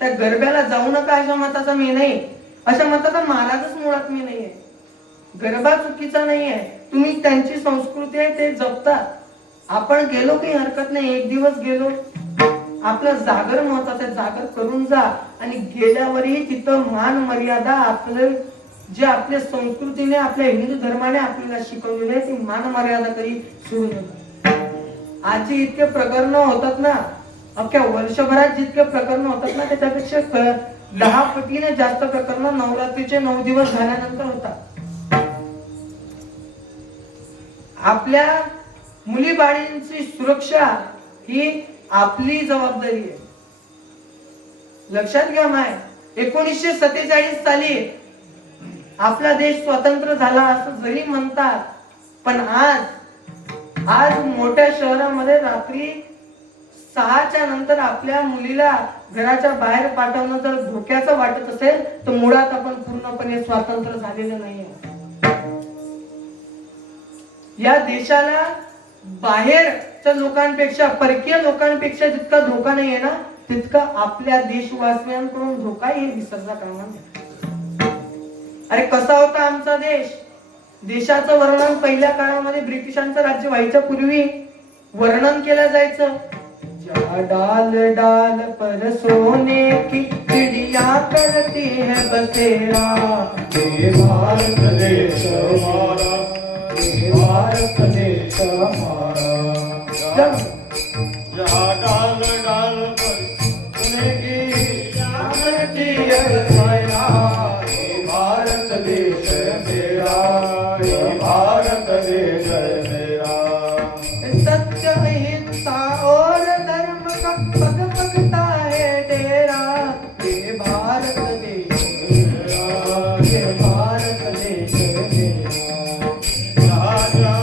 त्या गरब्याला जाऊ नका अशा मताचा मी नाही, अशा मताचा महाराजच मुळात मी नाहीये. गरबा चुकीचा नाहीये, तुम्ही त्यांची संस्कृती आहे ते जपता. आपण गेलो काही हरकत नाही, एक दिवस गेलो, आपलं जागर महत्वाचं, जागर करून जा. आणि गेल्यावरही तिथं मान मर्यादा आपलं जे आपल्या संस्कृतीने आपल्या हिंदू धर्माने आपल्याला शिकवलेले आहे ती मान मर्यादा कधी सोडू नका. आजची इतके प्रकरण होतात ना, अख्ख्या वर्षभरात जितके प्रकरण होतात ना त्याच्यापेक्षा 10 पटीने जास्त प्रकरण नवरात्रीचे 9 दिवस झाल्यानंतर होतात. आपल्या मुली बाळींची सुरक्षा ही आपली जबाबदारी आहे. लक्षात घ्या माय, 1947 साली आपला देश स्वतंत्र झाला असं जरी म्हणतात, पण आज मोठ्या शहरामध्ये रात्री 6च्या नंतर आपल्या मुलीला घराच्या बाहेर पाठवणं जर धोक्याचं वाटत असेल तर मुळात आपण पूर्णपणे स्वातंत्र्य झालेलं नाहीये. या देशाला बाहेरच्या लोकांपेक्षा, परकीय लोकांपेक्षा जितका धोका नाहीये ना, तितका आपल्या देशवासियांकडून धोका हे विसरता कामा नये. अरे कसा होता आमचा देश? देशाचं वर्णन पहिल्या काळामध्ये ब्रिटिशांचं राज्य व्हायच्या पूर्वी वर्णन केलं जायचं. डाल डाल पर सोने की चिड़िया करती है बसेरा, हे भारत देश हमारा, हे भारत देश हमारा. जहाँ डाल डाल पर सोने की चिड़िया करती है बसेरा, हे भारत देश मेरा, हे भारत देश मेरा. सत्य अहिंसा और धर्म का पग पगता है तेरा, ये भारत देश मेरा, ये भारत देश मेरा. राजा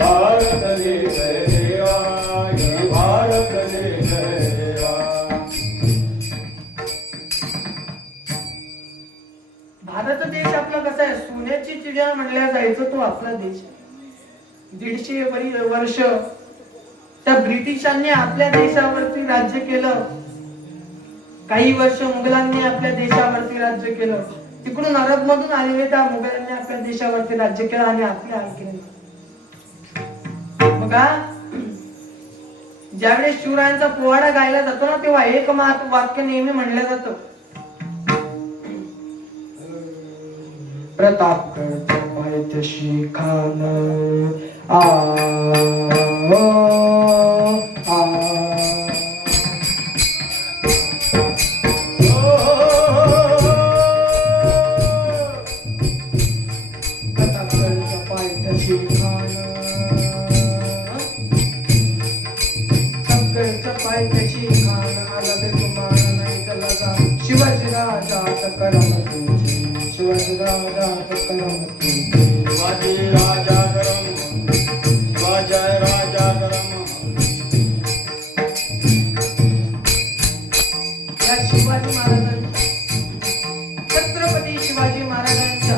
भारत देश मेरा, ये भारत देश मेरा. भारत देश आपला कसा आहे? सोन्याची चिडिया म्हणल्या जायचं, तो आपला देश आहे. 150 वर्ष त्या ब्रिटिशांनी आपल्या देशावरती राज्य केलं. काही वर्ष मुघलांनी आपल्या देशावरती राज्य केलं. तिकडून अरब मधून आलेले त्या मुघलांनी आपल्या देशावरती राज्य केलं आणि आपले हाल केले. बघा, ज्यावेळेस शिवरायांचा पोवाडा गायला जातो ना, तेव्हा एक वाक्य नेहमी म्हणलं जातं. प्रतापगड पायथ्याशी खान आ प्रतापगडच्या पायथ्याशी खान, प्रतापगडच्या पायथ्याशी खान, आला ते तुम्हाला नाही त्याला जा. शिवाजी राजा करामती, शिवाजी राजा करामती. शिवाजी राजा करम, शिवाजी राजा करम. या शिवाजी महाराजांच्या, छत्रपती शिवाजी महाराजांच्या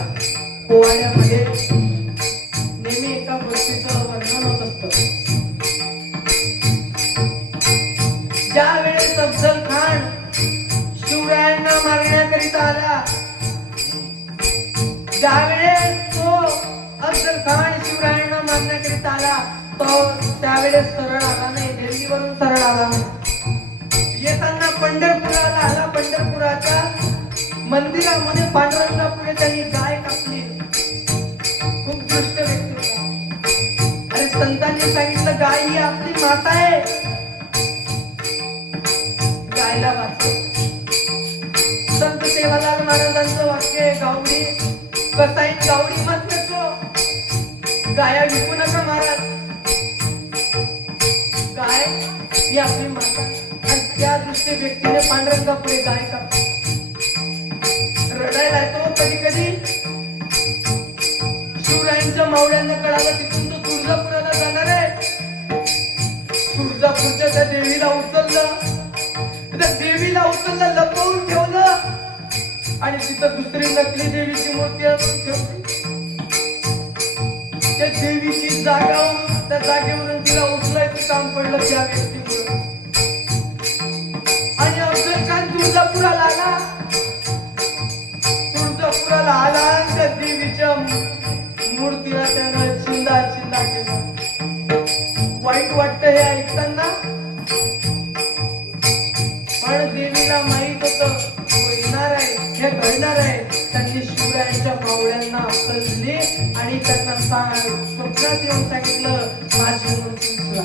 पोवाड्यामध्ये नेहमी एका गोष्टीचं वर्णन होत असतं. ज्या वेळेस अफजल खान शिवरायांना मारण्याकरिता आला, ज्यावेळेस तो अफजल खान शिवरायांना मारण्याकरिता आला, तो त्यावेळेस सरळ आला नाही, दिल्लीवरून सरळ आला नाही. येताना पंढरपुराला आला. पंढरपुराच्या मंदिरामध्ये पांडुरंगा पुढे त्यांनी गाय कापली. खूप दृष्ट व्यक्ती होता. अरे संतांनी सांगितलं गाय ही आपली माता आहे, गायला वाचव. संत सेवालाल महाराजांचं वाक्य आहे, गावडी कसाई गावडी मत नसो, गाया विकू नका महाराज. गाय ही आपली माता. आणि त्या दृष्टी व्यक्तीने पांडुरंगा पुढे गाय कापली. रडायला येतो कधी कधी. शिवरायांच्या मावळ्यांना कळालं तिथून तो तुळजापुराला जाणार आहे. तुळजापूरच्या त्या देवीला उचललं, त्या देवीला उचललं, लपवून ठेवलं आणि तिथं दुसरी नकली देवीची मूर्ती आणून ठेवली. त्या देवीची जागा, त्या जागेवरून तिला उचलायचं काम पडलं त्या व्यक्तीमुळे. आणि अफजल खान तुळजापुराला आला. तुळजापुराला आला आणि त्या देवीच्या मूर्तीला त्यानं चिंदा केला. वाईट वाटतं हे ऐकताना, पण देवीला देवीला माहित होतं तो येणार आहे, हे घडणार आहे. त्यांनी शिवरायांच्या मावळ्यांना अक्कल दिली आणि त्यांना स्वप्नात येऊन सांगितलं माझी मूर्ती उचला.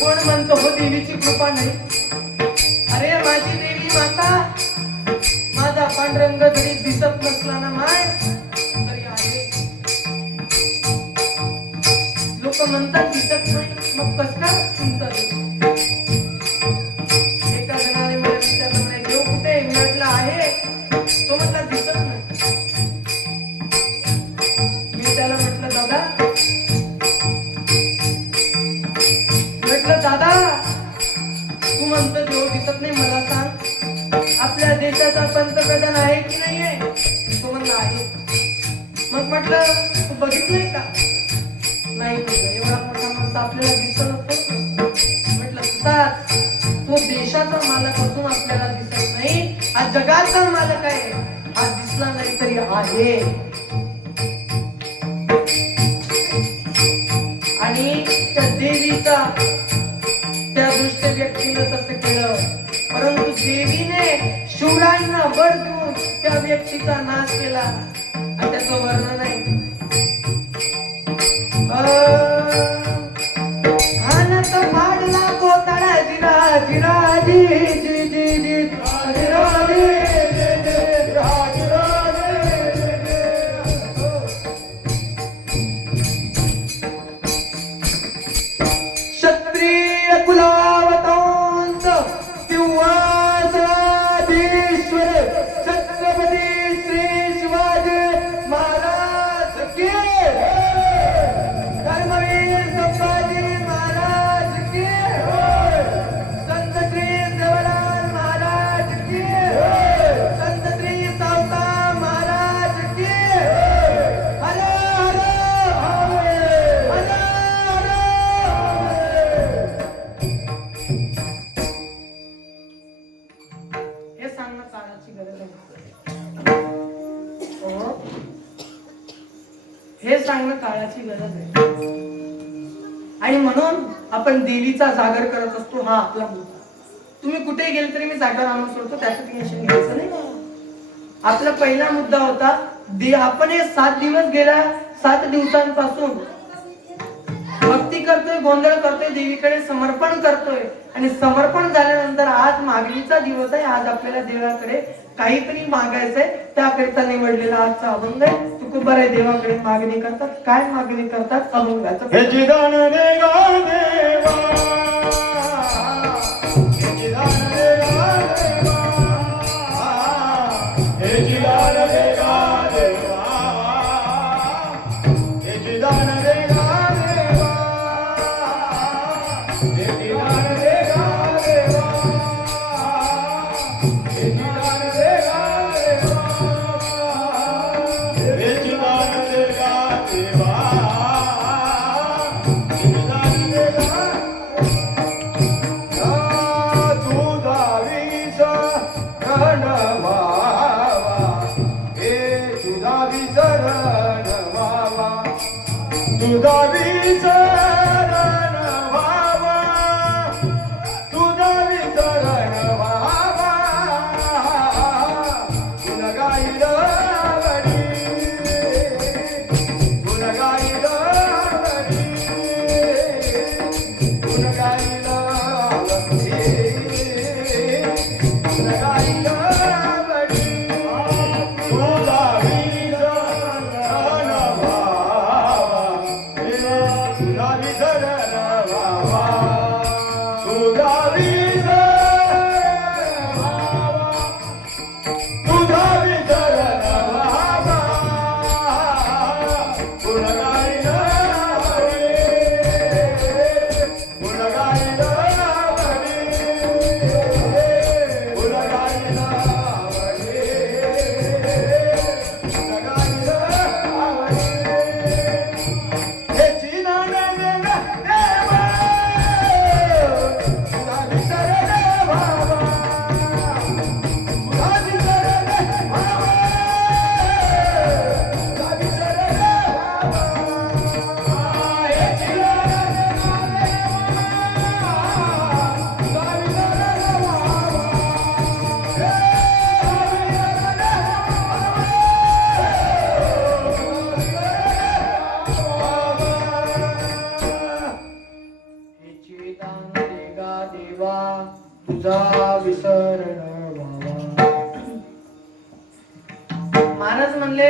कोण म्हणतो हो देवीची कृपा नाही? अरे माझी देवी माता, माझा पांढरंग जरी दिसत नसला ना माय तरी आहे. लोक म्हणतात दिसत नाही, मग कस का तुमचा देव? एका जणाने मला विचारलं म्हणे देव कुठे? मी म्हटलं आहे. तो म्हटला दिसत नाही. मी त्याला म्हटलं दादा, तू म्हणतो देव दिसत नाही, मला सांग आपल्या देशाचा पंतप्रधान आहे की नाहीये? तो म्हणला आहे. मग म्हटलं तू बघितलंय का? नाही म्हटलं, एवढा मोठा माणूस आपल्याला दिसत नसतो. म्हटलं तसाच तो देशाचा मालक असून आपल्याला दिसत नाही, हा जगाचा मालक आहे. हा दिसला नाही तरी आहे. आणि त्या देवीचा त्या दुष्ट व्यक्तीने तसं केलं, परंतु देवीने शिवरायांना वर देऊन त्या व्यक्तीचा नाश केला. आणि त्याचं वर्णन आहे हानत माडला कोताळा जिरा जिरा जी जी जी जी जिरा जी क्षत्रिय कुलावतांत सिंहासनाधीश्वर छत्रपती श्री शिवाजी महाराज की, धर्मवीर संभाजी महाराज की, संत श्री देवलाल महाराज की, संत श्री सावता महाराज की. हर हर हर हर. हे सांगणं काळाची गरज आहे. हो, हे सांगणं काळाची गरज आहे. आणि म्हणून आपण देवीचा जागर करत असतो. हा आपला मुद्दा. तुम्ही कुठे गेले तरी मी जागर आणून सोडतो, त्याचं टेन्शन घ्यायचं नाही. आपला पहिला मुद्दा होता आपण हे 7 दिवस गेल्या 7 दिवसांपासून भक्ती करतोय, गोंधळ करतोय, देवीकडे समर्पण करतोय. आणि समर्पण झाल्यानंतर आज मागणीचा दिवस आहे. आज आपल्याला देवाकडे काहीतरी मागायचंय, त्याकरिता निवडलेला आजचा अभंग आहे. तुकोबाराय देवाकडे मागणी करतात. काय मागणी करतात? अभंगाचं. हे जिदान रे गा देवा, हे जिदान रे गा देवा, हे जिदान रे गा देवा, हे जिदान रे गा देवा, हे जिदान रे गा देवा, हे जिदान रे गा देवा, हे जिदान रे गा देवा, हे जिदान रे गा देवा तुझा विसरण व्हावा. महाराज म्हणले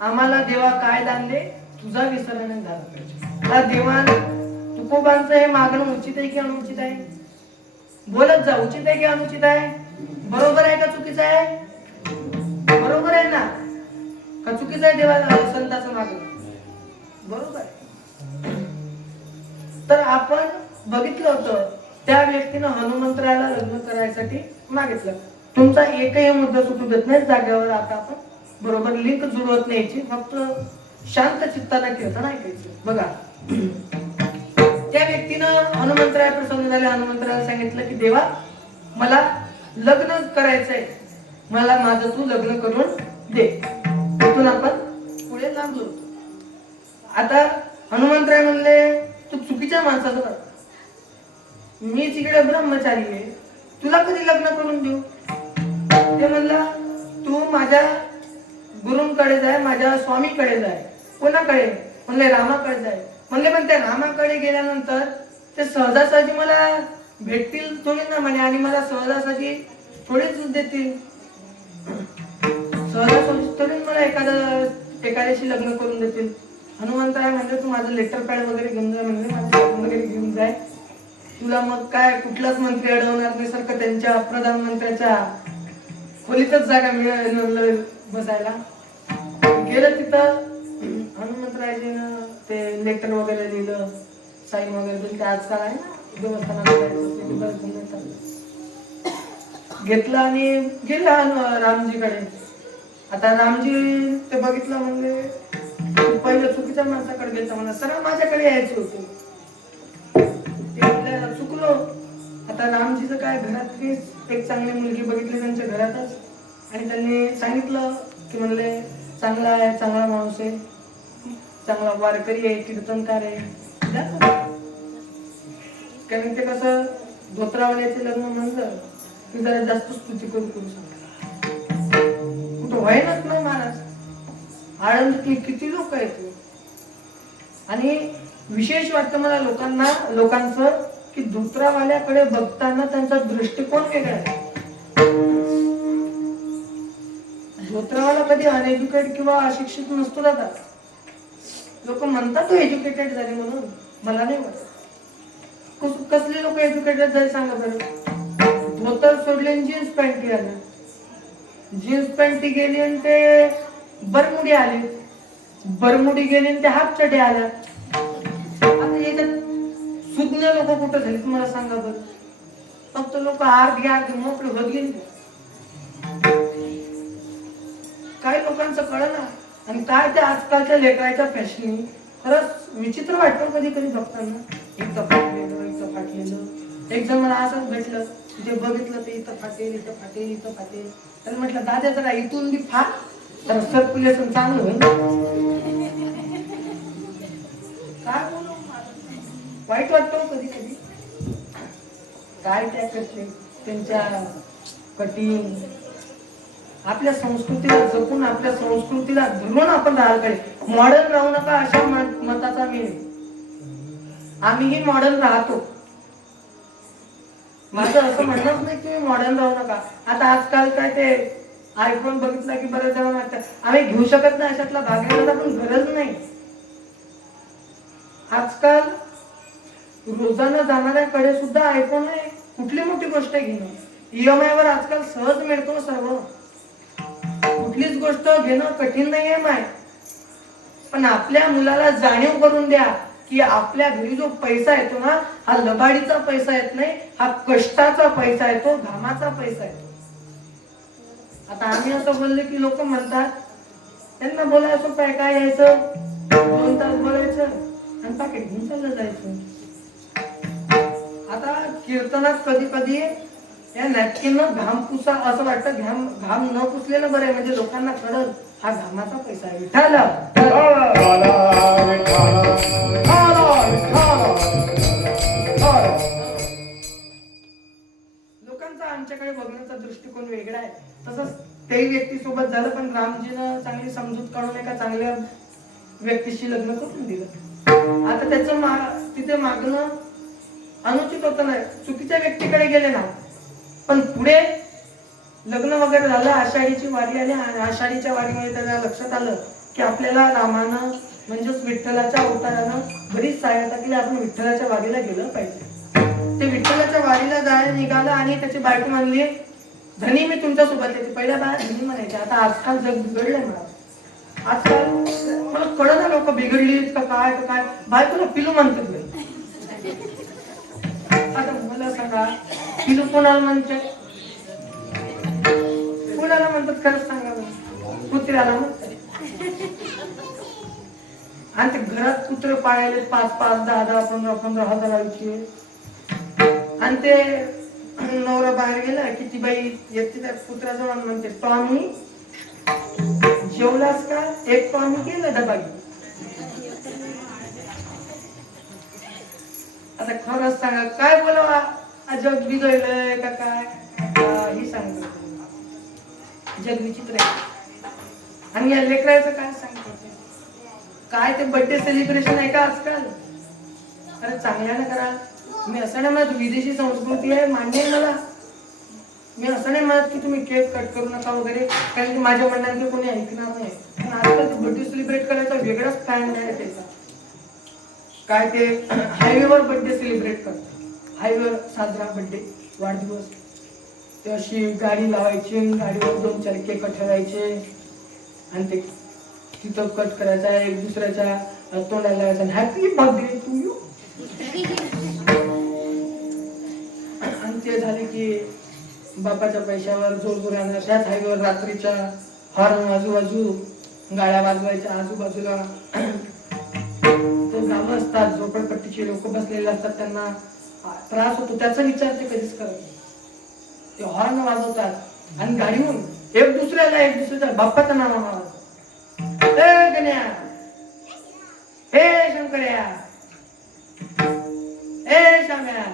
आम्हाला देवा काय दानले, तुझा विसरण झाला पाहिजे. हा देवान तुकोबांचं हे मागणं उचित आहे की अनुचित आहे? बोलत जा, उचित आहे की अनुचित आहे? बरोबर आहे का चुकीचं आहे? बरोबर आहे ना? का चुकीचं आहे देवा संताचं मागणं? बरोबर आहे. तर आपण बघितलं होतं त्या व्यक्तीनं हनुमंतरायाला लग्न करायसाठी मागितलं. तुमचा एकही मुद्दा सुटू देत नाही जागेवर. आता आपण बरोबर लिंक जुळवत न्यायची, फक्त शांत चित्ताने कीर्तन ऐकायचं. बघा, त्या व्यक्तीनं हनुमंतराय प्रसन्न झाले. हनुमंतरायाला सांगितलं की देवा मला लग्न करायचंय, मला माझं तू लग्न करून दे. तिथून आपण पुढे लागलो. आता हनुमंतराय म्हणले तू चुकीच्या माणसाचं, मी तिकडे ब्रह्मचारी आहे, तुला कधी लग्न करून देऊ? ते म्हणला तू माझ्या गुरुंकडे जाय, माझ्या स्वामीकडे जाय. कोणाकडे? म्हणले रामाकडे जाय. म्हणले पण त्या रामाकडे गेल्यानंतर ते सहजासहजी मला भेटतील थोडी ना म्हणे, आणि मला सहजासहजी थोडीच देतील. सहजासहजी थोडीच मला एखाद्याशी लग्न करून देतील. हनुमंतराय म्हणले तू माझं लेटर पॅड वगैरे घेऊन जाय. म्हणजे माझं वगैरे घेऊन जाय, तुला मग काय कुठलाच मंत्री अडवणार नाही. सारखं त्यांच्या प्रधानमंत्र्याच्या खोलीतच जागा मिळाली बसायला. गेलं तिथं हनुमंतरायजीनं ते लेटर वगैरे लिहिलं, साईन वगैरे दिली. ते आजकाल आहे ना देवस्थानात घेतलं आणि गेला रामजीकडे. आता रामजी ते बघितलं, म्हणले पहिलं चुकीच्या माणसाकडे गेलता, म्हणा सरळ माझ्याकडे यायचं होतं. ते चुकलो. आता रामजीचं काय, घरात एक चांगली मुलगी बघितली त्यांच्या घरातच, आणि त्यांनी सांगितलं की म्हणले चांगला आहे, चांगला माणूस आहे, चांगला वारकरी आहे, कीर्तनकार आहे. कारण ते कसं धोत्रावाल्याचे लग्न म्हणलं की जरा जास्त स्तुती करू शकतो. कुठं व्हायलाच नाही महाराज. आळंदीतले किती लोक आहेत. आणि विशेष वाटतं मला लोकांचं की धोत्रावाल्याकडे बघताना त्यांचा दृष्टिकोन वेगळा आहे. धोत्रावाला कधी अनएज्युकेट किंवा अशिक्षित नसतो दादा. लोक म्हणतात तो एज्युकेटेड झाले म्हणून, मला नाही वाटत. कसले लोक एज्युकेटेड झाले सांगा बरं? धोतर सोडले, जीन्स पॅन्टी आले, जीन्स पॅन्टी गेली आणि ते बरमुडी आले, बरमुडी गेली आणि ते हाफ चड्डे आल्या. आता याच्यात सुज्ञ लोक कुठं झाले तुम्हाला सांगा बरं? फक्त लोक अर्धे मोकळे होत गेले. काही लोकांचं कळलं. आणि काय त्या आजकालच्या लेकराच्या फॅशनी खरंच विचित्र वाटतं कधी कधी बघताना. इथं फाटलेलं. एक जण मला असंच भेटलं, जे बघितलं ते इथं फाटेल, इथं फाटेल, इथं फाटेल. तर म्हटलं दादा जरा इथून बी फाट, तर सर्क्युलेशन चांगलं होईल. काय बोलू, वाईट वाटतं कधी कधी. काय त्या कसले त्यांच्या कटिंग. आपल्या संस्कृतीला जपून, आपल्या संस्कृतीला धरून आपण राहायला पाहिजे. मॉडर्न राहू नका अशा मताचा मी. आम्हीही मॉडर्न राहतो. माझं असं म्हणणंच नाही की मॉडर्न राहू नका. आता आजकाल काय ते आयफोन बघितला की बरेच जण वाटतं आम्ही घेऊ शकत नाही, अशातला भाग घ्यायला पण गरज नाही. आजकाल रोजाना जाणाऱ्याकडे सुद्धा आयफोन आहे. कुठली मोठी गोष्ट आहे घेणं. EMI वर आजकाल सहज मिळतो सर्व. कुठलीच गोष्ट घेणं कठीण नाहीये माय. पण आपल्या मुलाला जाणीव करून द्या की आपल्या घरी जो पैसा येतो ना, हा लबाडीचा पैसा येत नाही, हा कष्टाचा पैसा येतो, घामाचा पैसा येतो. आता आम्ही असं बोलले की लोक म्हणतात, त्यांना बोलायचं सोपं काय यायचं, 2 तास बोलायचं आणि पाकिट घेऊन चाललं जायचं. आता कीर्तनात कधी कधी या नॅपकिननं घाम पुसा असं वाटतं. घाम न पुसलेलं बरं आहे, म्हणजे लोकांना कळलं हा घामाचा पैसा आहे. लोकांचा आमच्याकडे बघण्याचा दृष्टिकोन वेगळा आहे. तसंच तेही व्यक्ती सोबत झालं, पण रामजीनं चांगली समजूत काढून एका चांगल्या व्यक्तीशी लग्न करून दिलं. आता त्याचं तिथे मागणं अनुचित होतं नाही, चुकीच्या व्यक्तीकडे गेले ना. पण पुढे लग्न वगैरे झालं, आषाढीची वारी आली आणि आषाढीच्या वारीमध्ये त्याला लक्षात आलं की आपल्याला रामानं म्हणजेच विठ्ठलाच्या अवतारानं बरीच सहायता केली, आपण विठ्ठलाच्या वारीला गेलं पाहिजे. ते विठ्ठलाच्या वारीला जायला निघालं आणि त्याची बायको म्हणली, धनी मी तुमच्या सोबत येते. पहिल्या बाया धनी म्हणायचे, आता आजकाल जग बिघडलंय मला. आजकाल मला कळलं ना लोक बिघडलीत का काय बायकोला पिलू म्हणतात नाही. आता मला सांगा, पिलू कोणाला म्हणतात? कोणाला म्हणतात खरंच सांगा बरं? कुत्र्याला म्हणतात. आणि ते घरात कुत्रे पाळले 5-5, 10-10, 15-15 हजाराचे. आणि ते नवरा बाहेर गेला की ती बाई येते त्या कुत्र्याजवळ म्हणते, टॉमी जेवलास का? एक टॉमी केला डबा घेऊन. आता खरंच सांगा, काय बोलावा? जग बिघडलंय का काय? ही सांगतो, जग विचित्र आहे. आणि या लेकराचं काय सांगतो? काय ते बर्थडे सेलिब्रेशन आहे का आजकाल? अरे चांगल्यानं करा. मी असं नाही म्हणत विदेशी संस्कृती आहे, मान्य आहे मला. मी असं नाही म्हणत की तुम्ही केक कट करू नका वगैरे, कारण की माझ्या म्हणण्याचं कोणी ऐकणार नाही. पण आजकाल बर्थडे सेलिब्रेट करायचा वेगळाच फॅन आहे त्याचा. काय ते हायवेवर बर्थडे सेलिब्रेट करतात, हायवेवर साजरा बर्थडे वाढदिवस. ते अशी गाडी लावायची, गाडीवर 2-4 केक ठेवायचे आणि ते तिथं कट करायचा, एक दुसऱ्याच्या तोंडाला लावायचा, हॅपी बर्थडे टू यू. आणि ते झाले की बापाच्या पैशावर जोरजोरानं त्याच हायवेवर रात्रीच्या हॉर्न आजूबाजू गाड्या वाजवायच्या, आजूबाजूला ते गावं असतात, झोपडपट्टीचे लोक बसलेले असतात, त्यांना त्रास होतो, त्याचा विचार ते कधीच करत नाही. ते हॉर्न वाजवतात आणि गाडीहून एक दुसऱ्याच्या बाप्पाचं नाव वाजवतात. हे गण्या, हे शंकर्या, हे श्याम्या.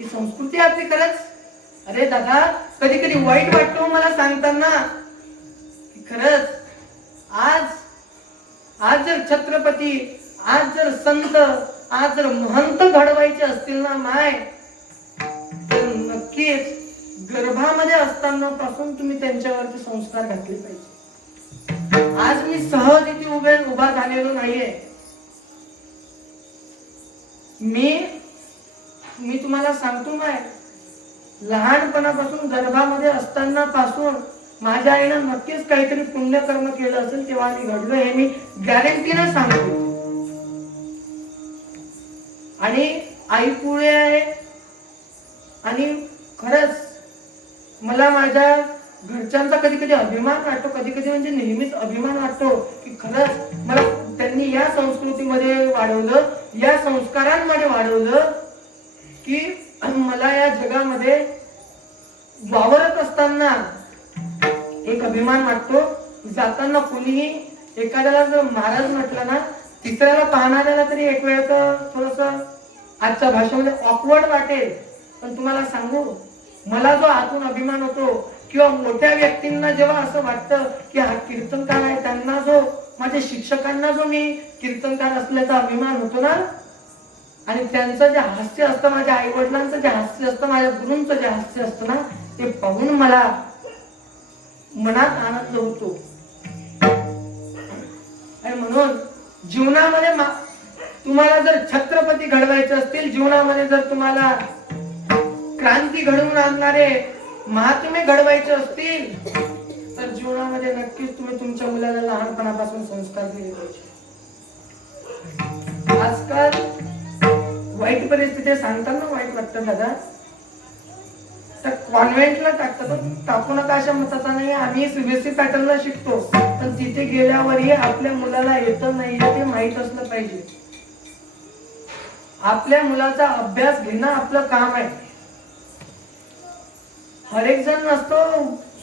ही संस्कृती आपली खरंच. अरे दादा, कधी कधी वाईट वाटतो मला सांगताना. खरंच आज जर छत्रपती, आज जर संत, आज जर महंत घडवायचे असतील ना माय, तर नक्कीच गर्भामध्ये असताना पासून तुम्ही त्यांच्यावरती संस्कार घातले पाहिजे. आज मी सहज इथे उभा झालेलो नाहीये. मी तुम्हाला सांगतो माय, लहानपणापासून गर्भामध्ये असताना पासून माझ्या आईनं नक्कीच काहीतरी पुण्यकर्म केलं असेल तेव्हा मी घडलो, हे मी गॅरंटीने सांगतो. आणि आई पुढे आहे. आणि खरंच मला माझ्या घरच्यांचा कधी कधी अभिमान वाटतो, कधी कधी म्हणजे नेहमीच अभिमान वाटतो की खरंच मला त्यांनी या संस्कृतीमध्ये वाढवलं, या संस्कारांमध्ये वाढवलं की मला या जगामध्ये वावरत असताना एक अभिमान वाटतो. जाताना कोणीही एखाद्याला जर महाराज म्हटलं ना, तिसऱ्याला पाहणाऱ्याला तरी एक वेळ थोडस आजच्या भाषेमध्ये ऑकवर्ड वाटेल. पण तुम्हाला सांगू, मला जो आतून अभिमान होतो किंवा मोठ्या व्यक्तींना जेव्हा असं वाटतं की हा कीर्तनकार आहे, त्यांना जो, माझ्या शिक्षकांना जो मी कीर्तनकार असल्याचा अभिमान होतो ना, आणि त्यांचं जे हास्य असतं, माझ्या आई वडिलांचं जे हास्य असतं, माझ्या गुरूंचं जे हास्य असतं ना, ते पाहून मला मनात आनंद होतो. आणि म्हणून जीवनामध्ये तुम्हाला जर छत्रपती घडवायचे असतील, जीवनामध्ये जर तुम्हाला क्रांती घडवून आणणारे महात्मे घडवायचे असतील, तर जीवनामध्ये नक्कीच तुम्ही तुमच्या मुलाला लहानपणापासून संस्कार दिले पाहिजे. आजकाल वाईट परिस्थिती सांगताना वाईट वाटतं दादा. तर कॉन्व्हेंटला टाकतात, टाकू नका अशा मताचा नाही. आम्ही सीबीएसई पॅटर्नला शिकतो, पण तिथे गेल्यावरही आपल्या मुलाला येतं नाही ते माहित असलं पाहिजे. आपल्या मुलाचा अभ्यास घेणं आपलं काम आहे. हर एक जण नसतो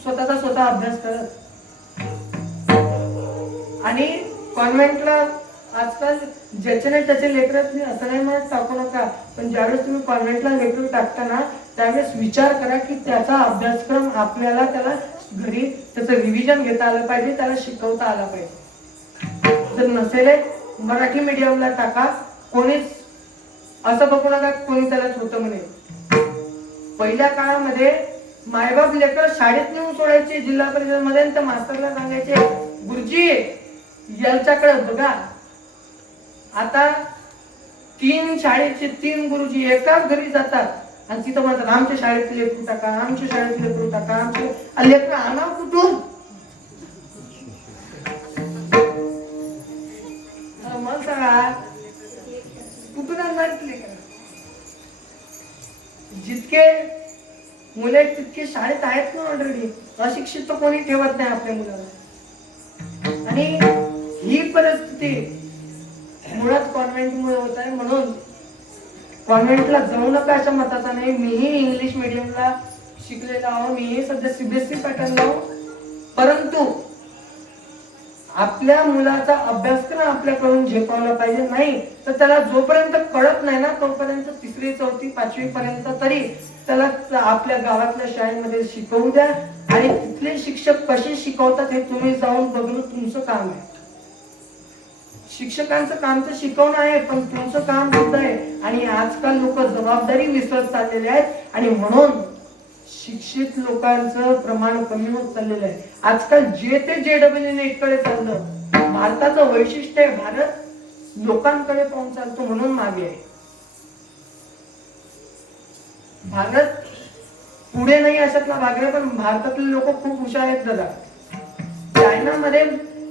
स्वतःचा स्वतः अभ्यास करत. आणि कॉन्व्हेंटला आजकाल ज्याचे नाही त्याचे लेकरं, असं नाही म्हणत टाकू नका, पण ज्यावेळेस तुम्ही कॉन्व्हेंटला लेकरं टाकताना त्यावेळेस विचार करा की त्याचा अभ्यासक्रम आपल्याला त्याला घरी त्याचं रिव्हिजन घेता आलं पाहिजे, त्याला शिकवता आला पाहिजे. जर नसेल मराठी मीडियमला टाका, कोणीच असं बघू नका कोणी त्यालाच होतं म्हणे. पहिल्या काळामध्ये मायबाप लेकर शाळेत नेऊन सोडायचे जिल्हा परिषद मध्ये, त्या मास्तरला सांगायचे गुरुजी याच्याकडे बघा. आता 3 शाळेचे 3 गुरुजी एकाच घरी जातात आणि तिथं म्हणतात आमच्या शाळेत लेकरू टाका, आमच्या शाळेत लेकरू टाका, आमच्या लेकर आणाव कुठून? मग सांगा कुठून आणणार लेकर? जितके मुले तितके शाळेत आहेत ना ऑलरेडी. अशिक्षित तर कोणी ठेवत नाही आपल्या मुलाला. आणि ही परिस्थिती मुळात कॉन्व्हेंटमुळे होत आहे. म्हणून कॉन्व्हेंटला जाऊ नका अशा मताचा नाही. मीही इंग्लिश मिडियमला शिकलेला आहो, मीही सध्या सीबीएसई पॅटर्नला आहो. परंतु आपल्या मुलाचा अभ्यासक्रम आपल्याकडून झेपावला पाहिजे. नाही तर त्याला जोपर्यंत कळत नाही ना तोपर्यंत 3री 4थी 5वी पर्यंत तरी त्याला आपल्या गावातल्या शाळेमध्ये शिकवू द्या. आणि तिथले शिक्षक कसे शिकवतात हे तुम्ही जाऊन बघणं तुमचं काम आहे. शिक्षकांचं काम तर शिकवणं आहे, पण तुमचं काम सुद्धा आहे. आणि आजकाल लोक जबाबदारी विसरत चाललेले आहेत आणि म्हणून शिक्षित लोकांचं प्रमाण कमी होत चाललेलं आहे. आजकाल जे ते JEE नेटकडे चाललं. भारताचं वैशिष्ट्य आहे, भारत लोकांकडे पाहून चालतो म्हणून मागे आहे. भारत पुढे नाही अशातला भाग आहे, पण भारतातले लोक खूप हुशार आहेत दादा. चायनामध्ये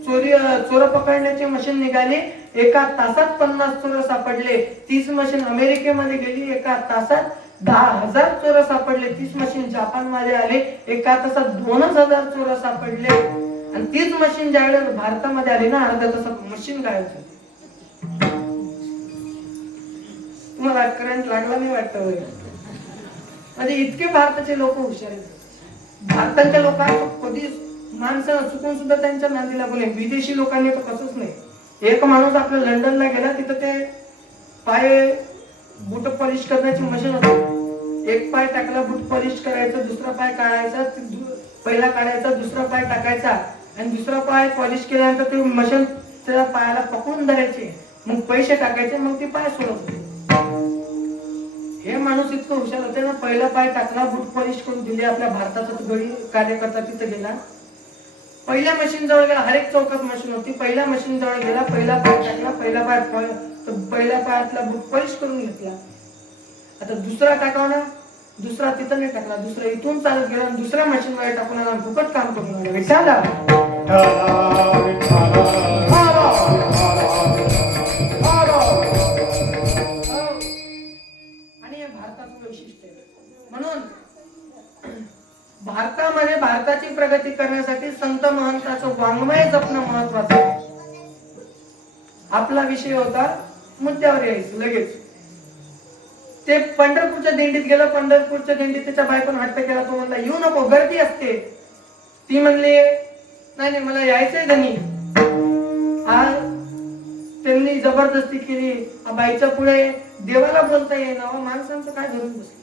चोर पकडण्याची मशीन निघाली, एका तासात 50 चोर सापडले. 30 मशीन अमेरिकेमध्ये गेली, एका तासात 10,000 चोर सापडले. 30 मशीन जपान मध्ये आले, एका तासात 2,000 चोर सापडले. आणि 30 मशीन ज्यावेळेला भारतामध्ये आली ना अर्ध्या तासात मशीन गायब झाली. तुम्हाला करंट लागला नाही वाटतं? म्हणजे इतके भारताचे लोक हुशार आहेत. भारताच्या लोकांना कधी माणसं चुकून सुद्धा त्यांच्या नादी लागू नये. विदेशी लोकांनी तर कसंच नाही. एक माणूस आपल्या लंडनला गेला, तिथं ते पाय बूट पॉलिश करण्याची मशीन होती. एक पाय टाकला बूट पॉलिश करायचं, दुसरा पाय काढायचा, पहिला काढायचा, दुसरा पाय टाकायचा आणि दुसरा पाय पॉलिश केल्यानंतर ते मशीन त्या पायाला पकडून धरायचे, मग पैसे टाकायचे, मग ते पाय सोडत होते. हे माणूस इतकं हुशार होते ना, पहिला पाय टाकला, बूट पॉलिश करून दिले. आपल्या भारताचा गडी कार्यकर्ता तिथे गेला, पहिल्या मशीन जवळ गेला. हर एक चौकात मशीन होती. पहिल्या मशीन जवळ गेला, पहिला पाय टाकला, पहिल्या पायातला बूट पॉलिश करून घेतला. आता दुसरा टाकावा ना, दुसरा तिथं नाही टाकला, दुसरा इथून चालत गेला, दुसऱ्या मशीन मध्ये टाकून आला, फुकट काम करून आला. विचारला भारताचं वैशिष्ट्य आहे. म्हणून भारतामध्ये भारताची प्रगती करण्यासाठी संत महंताचं वाङ्मय जपणं महत्वाचं आहे. आपला विषय होता मुद्द्यावर यायचं लगेच. ते पंढरपूरच्या दिंडीत गेलं. पंढरपूरच्या दिंडीत त्याच्या बायकोने हट्ट केला. तो म्हणला येऊ नको, गर्दी असते. ती म्हणली नाही नाही मला यायचंय धनी. त्यांनी जबरदस्ती केली. बाईच्या पुढे देवाला बोलता येईना, माणसांचं काय धरून बसलं.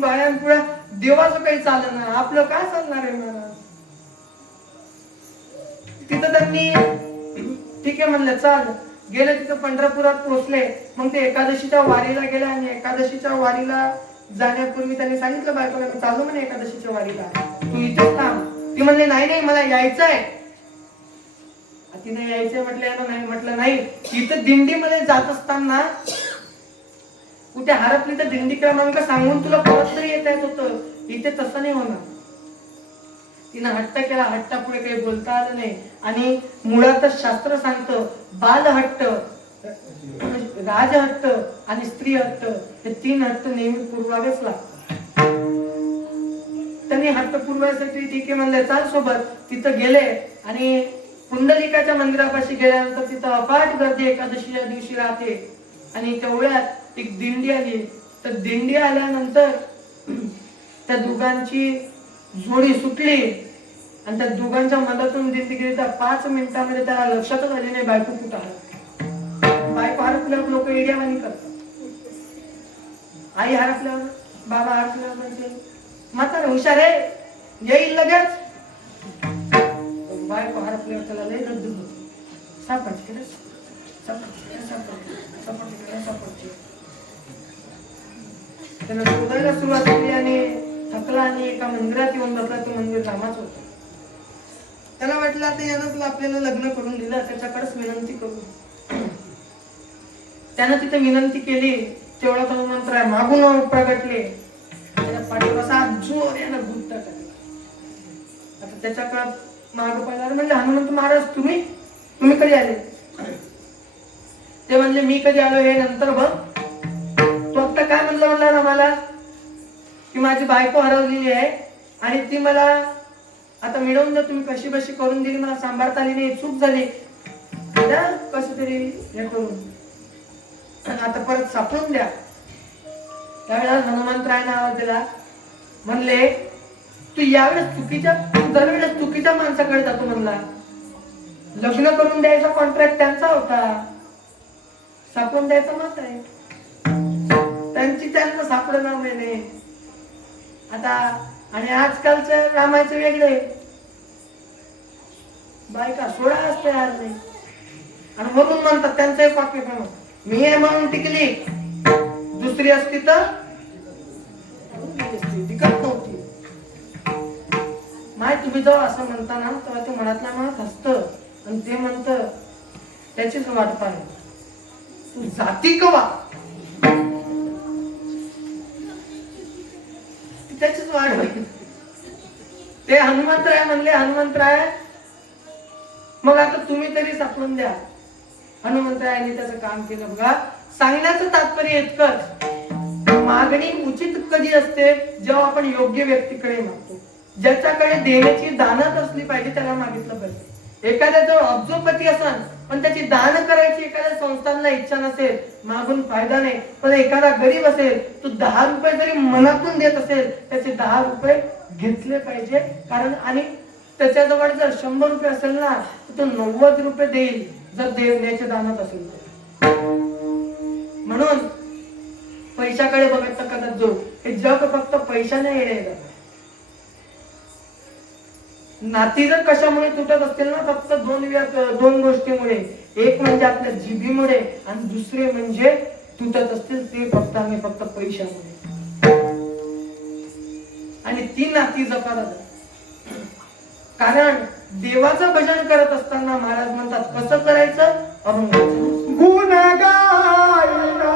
बायांपुढे देवाचं काही चाललं ना, आपलं काय चालणार आहे महाराज. तिथं त्यांनी ठीक आहे म्हणलं चाल. गेले तिथं पंढरपुरात पोहोचले. मग ते एकादशीच्या वारीला गेले आणि एकादशीच्या वारीला जाण्यापूर्वी त्यांनी सांगितलं बायकोला मी चालू म्हणे एकादशीच्या वारीला, तू इथेच थांब. ती म्हणली नाही नाही मला यायचंय. तिने यायचंय म्हटलं नाही. म्हटलं नाही, इथं दिंडीमध्ये जात असताना कुठे हरपली तर दिंडी क्रमांक सांगून तुला परत तरी येता येत होतं. इथे तसं नाही होणार. तिनं हट्ट केला. हट्टापुढे काही बोलता आलं नाही. आणि मुळातच शास्त्र सांगतं बालहट्ट, राजहट्ट आणि स्त्री हट्ट हे 3 हट्ट नेहमी पुरवावेच लागतात. त्यांनी हट्ट पुरवायसाठी ठीक आहे म्हणले चाल सोबत. तिथं गेले आणि पुंडलिकाच्या मंदिरापाशी गेल्यानंतर तिथं अफाट गर्दी एकादशीच्या दिवशी राहते. आणि तेवढ्यात एक दिंडी आली. तर दिंडी आल्यानंतर त्या दोघांची जोडी सुटली आणि त्या दोघांच्या मधातून दिंडी गेली. तर 5 मिनिटांमध्ये त्याला लक्षातच आली नाही बायको कुठं आहे. बायको हरपल्यावर लोक एडियावानी करतात. आई हरपल्यावर, बाबा हरपल्यावर म्हणजे म्हातारा हुशार आहे येईल लगेच. बायको हरपल्यावर त्याला लय दगदग होती. सापड सापडते. त्यानं शोधायला सुरुवात केली आणि थकला आणि एका मंदिरात येऊन बसला. ते मंदिर रामाचं होतं. त्याला वाटलं आता यानं आपल्याला लग्न करून दिलं, त्याच्याकडेच विनंती करू. त्यानं तिथे विनंती केली. तेवढा हनुमंतराय मागून प्रगटले. त्याच्या पाठीवर असा जोर यानं भूत टाकले. आता त्याच्याकडे माग पाहिलं, म्हणले हनुमंत महाराज तुम्ही कधी आले? ते म्हणले मी कधी आलो हे नंतर बघ. तू आता काय म्हणला ना मला की माझी बायको हरवलेली आहे आणि ती मला आता मिळवून द्या. तुम्ही कशी बशी करून दिली, मला सांभाळता आली नाही, चूक झाली, कसं तरी हे करून आता परत सापडून द्या. त्यावेळेला हनुमंतरायाने आवाज दिला. म्हणले तू यावेळेस दरवेळेस चुकीच्या माणसाकडे जातो. म्हणला लग्न करून द्यायचा कॉन्ट्रॅक्ट त्यांचा होता, सापडून द्यायचा मत आहे त्यांना सापडणार नाही. आता आणि आजकालचं रामायचं वेगळे, बायका सोडा असते आज नाही. आणि म्हणून म्हणतात त्यांचं एक वाक्य पण, मी आहे म्हणून टिकली, दुसरी असती तर टिकत नव्हती. माय तुम्ही जेव्हा असं म्हणता ना तेव्हा ते मनातल्या मनात हसतं आणि ते म्हणत त्याचीच वाट पाहिजे. तू जाती कवा त्याचीच वाट पाहिजे. ते हनुमंतराय म्हणले हनुमंतराय मग आता तुम्ही तरी सापडून द्या. हनुमंतरायांनी त्याचं काम केलं. बघा सांगण्याचं तात्पर्य इतकंच, मागणी उचित कधी असते जेव्हा आपण योग्य व्यक्तीकडे मागतो. ज्याच्याकडे देण्याची दानत असली पाहिजे त्याला मागितलं पाहिजे. एखाद्या जर अब्जोपती असेल पण त्याची दान करायची एखाद्या संस्थांना इच्छा नसेल, मागून फायदा नाही. पण एखादा गरीब असेल तो 10 रुपये जरी मनातून देत असेल त्याचे 10 रुपये घेतले पाहिजे. कारण आणि त्याच्याजवळ जर 100 रुपये असेल ना तर तो 90 रुपये देईल जर देण्याचे दानत असेल. म्हणून पैशाकडे बघत कदाच जो हे जग फक्त पैशाने येणे. नाती जर कशामुळे तुटत असतील ना फक्त दोन गोष्टीमुळे, एक म्हणजे आपल्या जिभीमुळे आणि दुसरे म्हणजे तुटत असतील ते फक्त आणि फक्त पैशामुळे. आणि ती नाती जपत. कारण देवाचं भजन करत असताना महाराज म्हणतात कसं करायचं, अभंगाचं गुण गायना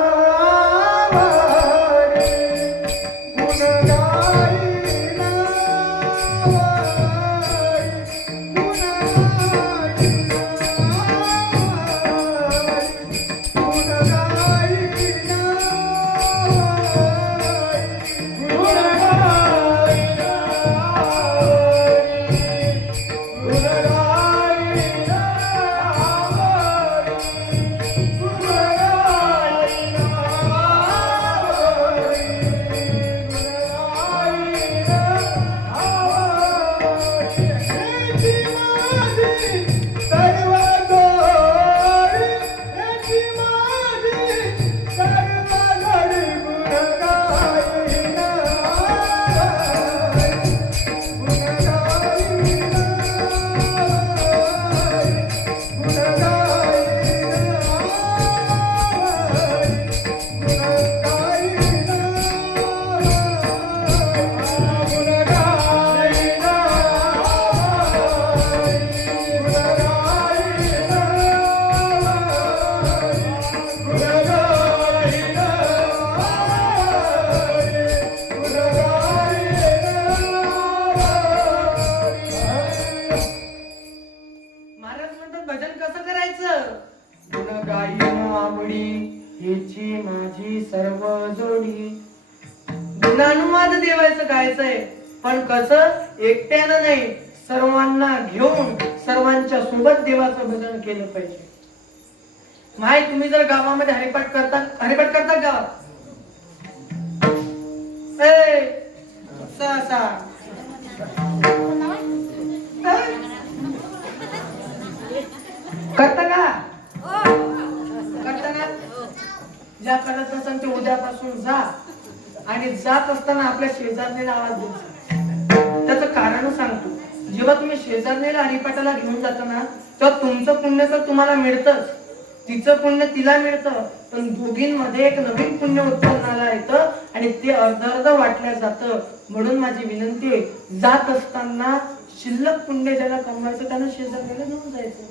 गुणानुवाद देवायचं गायचंय. पण कसं एकट्यानं नाही, सर्वांना घेऊन सर्वांच्या सोबत देवाचं भजन केलं पाहिजे. माय तुम्ही जर गावामध्ये हरिपाठ करतात गावात करता का? करता का? ज्या करत असेल ते उद्यापासून जा आणि जात असताना आपल्या शेजारणीला आवाज द्यायचा. त्याचं कारण सांगतो. जेव्हा तुम्ही शेजारणीला हरिपाठाला घेऊन जाता ना तेव्हा तुमचं पुण्य तर तुम्हाला मिळतच, तिचं पुण्य तिला मिळतं, पण दोघींमध्ये एक नवीन पुण्य उत्पन्नाला येतं आणि ते अर्ध वाटल्या जातं. म्हणून माझी विनंती आहे, जात असताना शिल्लक पुण्य ज्याला कमवायचं त्यानं शेजाऱ्याला घेऊन जायचं.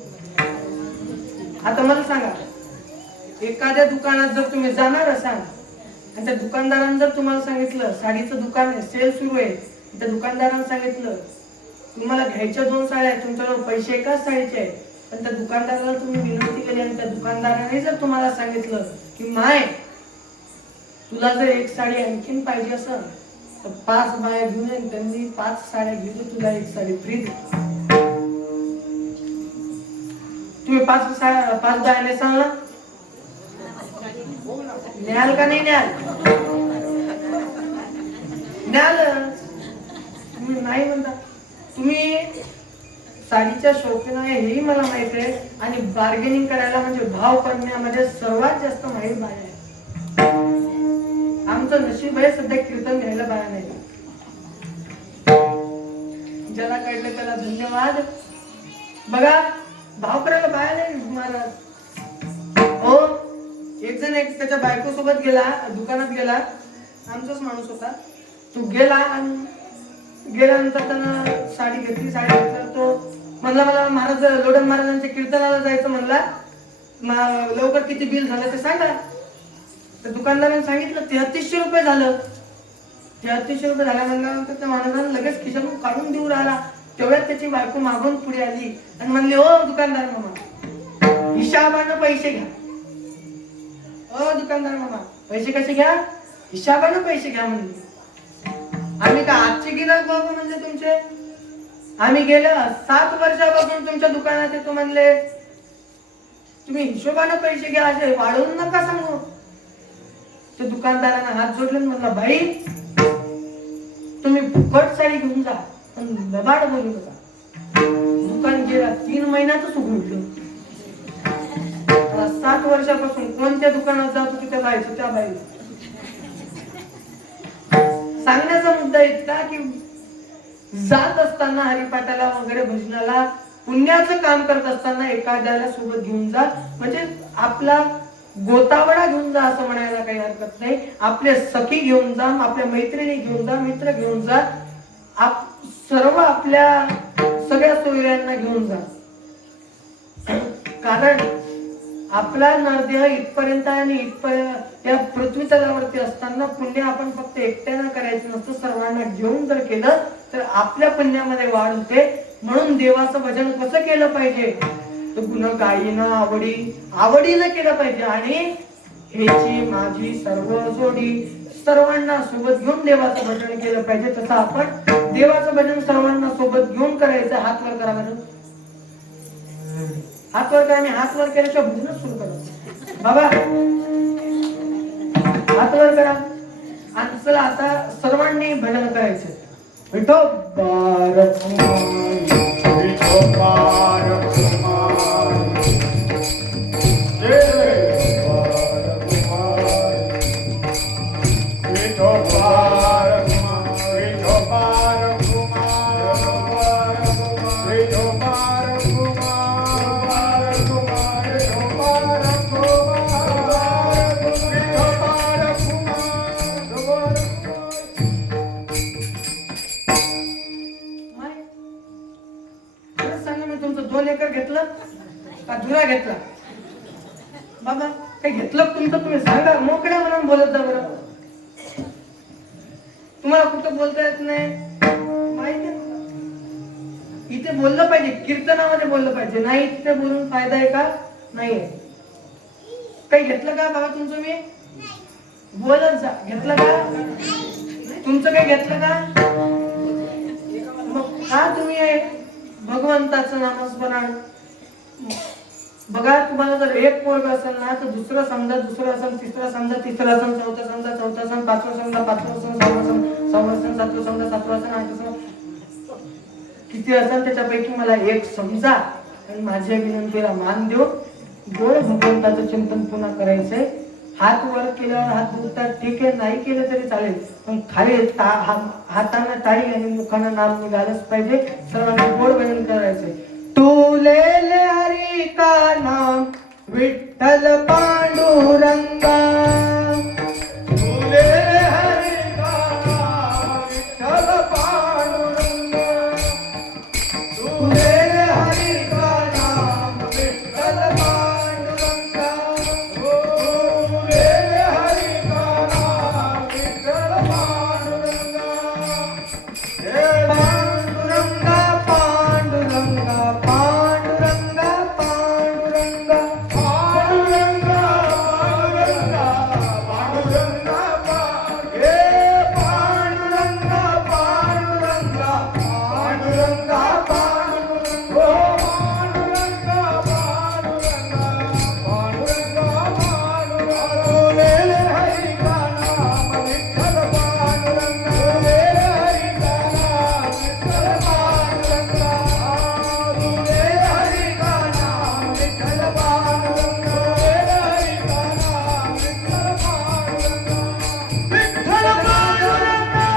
आता मला सांगा, एखाद्या दुकानात जर तुम्ही जाणार असाल आणि त्या दुकानदारानं जर तुम्हाला सांगितलं साडीचं दुकान आहे, सेल सुरू आहे, त्या दुकानदारानं सांगितलं तुम्हाला घ्यायच्या 2 साड्या आहेत, तुमच्याकडे पैसे एकाच साडीचे आहेत, पण त्या दुकानदाराला तुम्ही विनंती केली आणि त्या दुकानदाराने जर तुम्हाला सांगितलं की माय तुला जर एक साडी आणखीन पाहिजे असेल तर 5 बाया घेऊन ये, त्यांनी 5 साड्या घेऊन तुला एक साडी फ्री दे. तुम्ही 5 बाया नेसाल ना, न्याल का नाही न्याल? न्याल. तुम्ही नाही म्हणता. तुम्ही साडीच्या शौकीन आहे हेही मला माहित आहे आणि बार्गेनिंग करायला म्हणजे भाव करण्यामध्ये सर्वात जास्त माहीत बाया आहे. आमचं नशीब आहे सध्या कीर्तन घ्यायला बाया नाही. ज्याला कळलं त्याला धन्यवाद. बघा, भाव करायला बाया नाही महाराज. हो, एक जण त्याच्या बायको सोबत गेला, दुकानात गेला, आमचाच माणूस होता. तो गेला आणि गेल्यानंतर त्यानं साडी घेतली. साडी घेतल्यावर तो म्हणला मला महाराज लोढन महाराजांच्या कीर्तनाला जायचं म्हणला, लवकर किती बिल झालं ते सांगा. तर दुकानदाराने सांगितलं 3300 रुपये झालं. 3300 रुपये झाल्या म्हणल्यानंतर त्या माणसानं लगेच खिशातून काढून देऊ राहिला. तेवढ्यात त्याची बायको मागून पुढे आली आणि म्हणली, ओ दुकानदार मामा, हिशाबानं पैसे घ्या. ओ दुकानदार मामा, पैसे कसे घ्या? हिशाबानं पैसे घ्या म्हणले. आम्ही का आजचे गिराक बाबा म्हणजे तुमचे? आम्ही गेल्या 7 वर्षापासून तुमच्या दुकानात येतो म्हणले. तुम्ही हिशोबानं पैसे घ्या, असे वाढवून नका सांगू. ते दुकानदारांना हात जोडले म्हणला, बाई तुम्ही फुकट साडी घेऊन जा पण लबाड बोलू नका. दुकान गेला 3 महिन्यातच उघडलं. 7 वर्षापासून कोणत्या दुकानात जात होती त्या बाईचं, त्या बाई सांगण्याचा मुद्दा इतका की जात असताना हरिपाठाला वगैरे भजनाला पुण्याचं काम करत असताना एखाद्याला सोबत घेऊन जा, म्हणजे आपला गोतावडा घेऊन जा असं म्हणायला काही हरकत नाही. आपले सखी घेऊन जा, आपल्या मैत्रिणी घेऊन जा, मित्र घेऊन जा, सर्व आपल्या सगळ्या सोयऱ्यांना घेऊन जा. कारण आपला नरदेह इथपर्यंत आणि इथपर्यंत या पृथ्वी तलावरती असताना पुण्य आपण फक्त एकट्यानं करायचं नसतं, सर्वांना घेऊन जर केलं तर आपल्या पुण्यामध्ये वाढ होते. म्हणून देवाचं भजन कसं केलं पाहिजे? तर गुण गायीनं आवडीनं केलं पाहिजे आणि ह्याची माझी सर्व जोडी, सर्वांना सोबत घेऊन देवाचं भजन केलं पाहिजे. तसं आपण देवाचं भजन सर्वांना सोबत घेऊन करायचं. हात वर करा बरं, हात वर करा. आणि हात वर केल्याशिवाय भजनच सुरू करा बाबा, हात वर करा. आणि चला आता सर्वांनी भजन करायचं. विठोबार घेतला बाबा, काही घेतलं तुमचं तुम्ही सांगा, मोकळ्या मनानं बोलत जा बरं. तुम्हाला कुठं बोलता येत नाही माहिती आहे? इथे बोललं पाहिजे, कीर्तनामध्ये बोललं पाहिजे. नाही तिथे बोलून फायदा आहे का? नाहीये. काही घेतलं का बाबा तुमचं? मी बोलत जा. घेतलं का तुमचं? काही घेतलं का? मग का तुम्ही भगवंताचं नामस्मरण बघा. तुम्हाला जर एक पोरग असेल ना तर दुसरं समजा, दुसरं असेल, तिसरं समजा, तिसरं असेल, चौथं समजा, चौथं असेल, पाचवं समजा, पाचवं असेल, सहावं असेल, सातवं समजा, सातवं असेल, आठवं असेल, किती असेल त्याच्यापैकी मला एक समजा आणि माझ्या विनंतीला मान देऊ. गोड भगवंताचं चिंतन पुन्हा करायचंय. हात वर केल्यावर हात दुखतात, ठीक आहे, नाही केलं तरी चालेल, पण खाली हाताने टाळी आणि मुखाने नाम निघालंच पाहिजे. सर्वांना गोड भजन करायचंय. तू ले ले हरी का नाम विठ्ठल विठ्ठल पांडुरंगा तुले हरी का विठ्ठल पांडुरंगा तुले हरी का नाम विठ्ठल पांडुरंगा तुले हरी का नाम विठ्ठल पांडुरंगा हे पांडुरंगा पांडुरंगा पांडुरंगा पांडुरंगा पांडुरंगा पांडुरंगा पांडुरंगा हे पांडुरंगा पांडुरंगा पांडुरंगा पांडुरंगा ओ पांडुरंगा पांडुरंगा पांडुरंगा पांडुरंगा तुले हरी का नाम विठ्ठल पांडुरंगा तुले हरी का नाम विठ्ठल पांडुरंगा तुले हरी का नाम विठ्ठल पांडुरंगा तुले हरी का नाम विठ्ठल पांडुरंगा विठ्ठल पांडुरंगा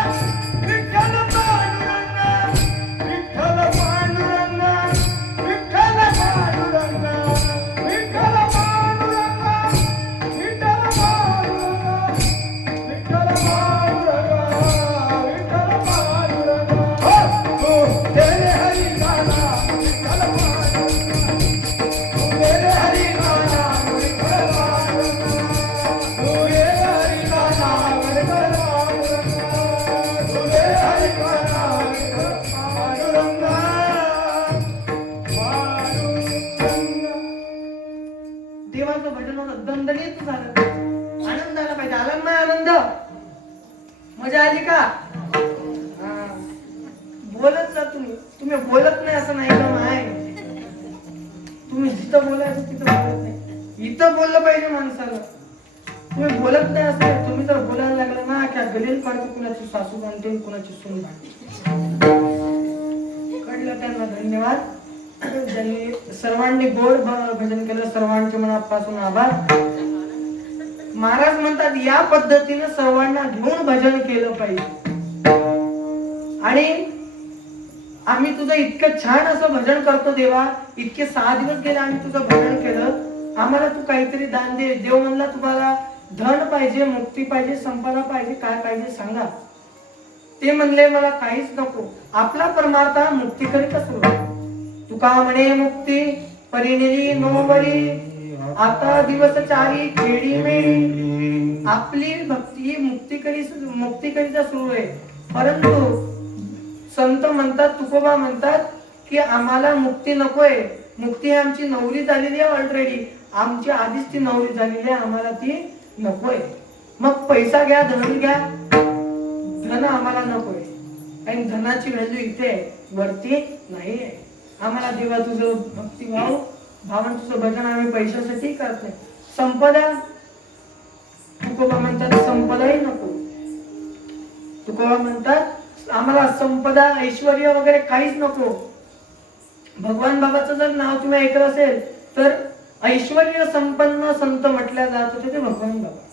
विठ्ठल पांडुरंगा विठ्ठल पांडुरंगा विठ्ठल पांडुरंगा विठ्ठल पांडुरंगा विठ्ठल पांडुरंगा विठ्ठल पांडुरंगा विठ्ठल पांडुरंगा हो तू तेरे हरी का नाम विठ्ठल पांडुरंगा तू तेरे हरी का नाम विठ्ठल पांडुरंगा तू ये हरी का नाम विठ्ठल पांडुरंगा तू ये हरी का नाम विठ्ठल पांडुरंगा पांडुरंगा देवाचं भजन होतं दणदणीत झालं आनंद आला पाहिजे आला नाही आनंद मजा आली का हा. बोलत जा तुम्ही बोलत नाही असं नाही का नाही तुम्ही जिथं बोलायचं तिथं बोलत नाही इथं बोललं पाहिजे माणसाला तुम्ही बोलत नाही असं नाही. तुम्ही जर बोलायला लागला ना की गलील पाडते कुणाची सासू बांधते कुणाची सून बांधते कळलं त्यांना धन्यवाद ज्यांनी सर्वांनी गोड भजन केलं सर्वांचे मनापासून आभार महाराज म्हणतात या पद्धतीने सर्वांना घेऊन भजन केलं पाहिजे आणि आम्ही तुझं इतकं छान असं भजन करतो देवा इतके 6 दिवस गेले आम्ही तुझं भजन केलं आम्हाला तू काहीतरी दान दे देव म्हणला तुम्हाला धन पाहिजे मुक्ती पाहिजे संपदा पाहिजे काय पाहिजे सांगा ते म्हणले मला काहीच नको आपला परमार्थ हा मुक्ती करीता सुरू तुका म्हणे मुक्ती परिणिली नोबरी आता दिवस चारी खेडी मेळी आपली भक्ती मुक्तीकरिता सुरू आहे परंतु संत म्हणतात तुकोबा म्हणतात की आम्हाला मुक्ती नकोय मुक्ती आमची नवरी झालेली आहे ऑलरेडी आमची आधीच ती नवरी झालेली आहे आम्हाला ती नकोय मग पैसा घ्या धन घ्या धन आम्हाला नकोय कारण धनाची व्हॅल्यू इथे वरती नाही आहे आम्हाला देवा तुझं भक्ती भावन तुझं भजन आम्ही पैशासाठी करत नाही संपदा तुकोबा म्हणतात संपदाही नको तुकोबा म्हणतात आम्हाला संपदा ऐश्वर्य वगैरे काहीच नको भगवान बाबाचं जर नाव तुम्ही ऐकलं असेल तर ऐश्वर्य संपन्न संत म्हटल्या जात होते ते भगवान बाबा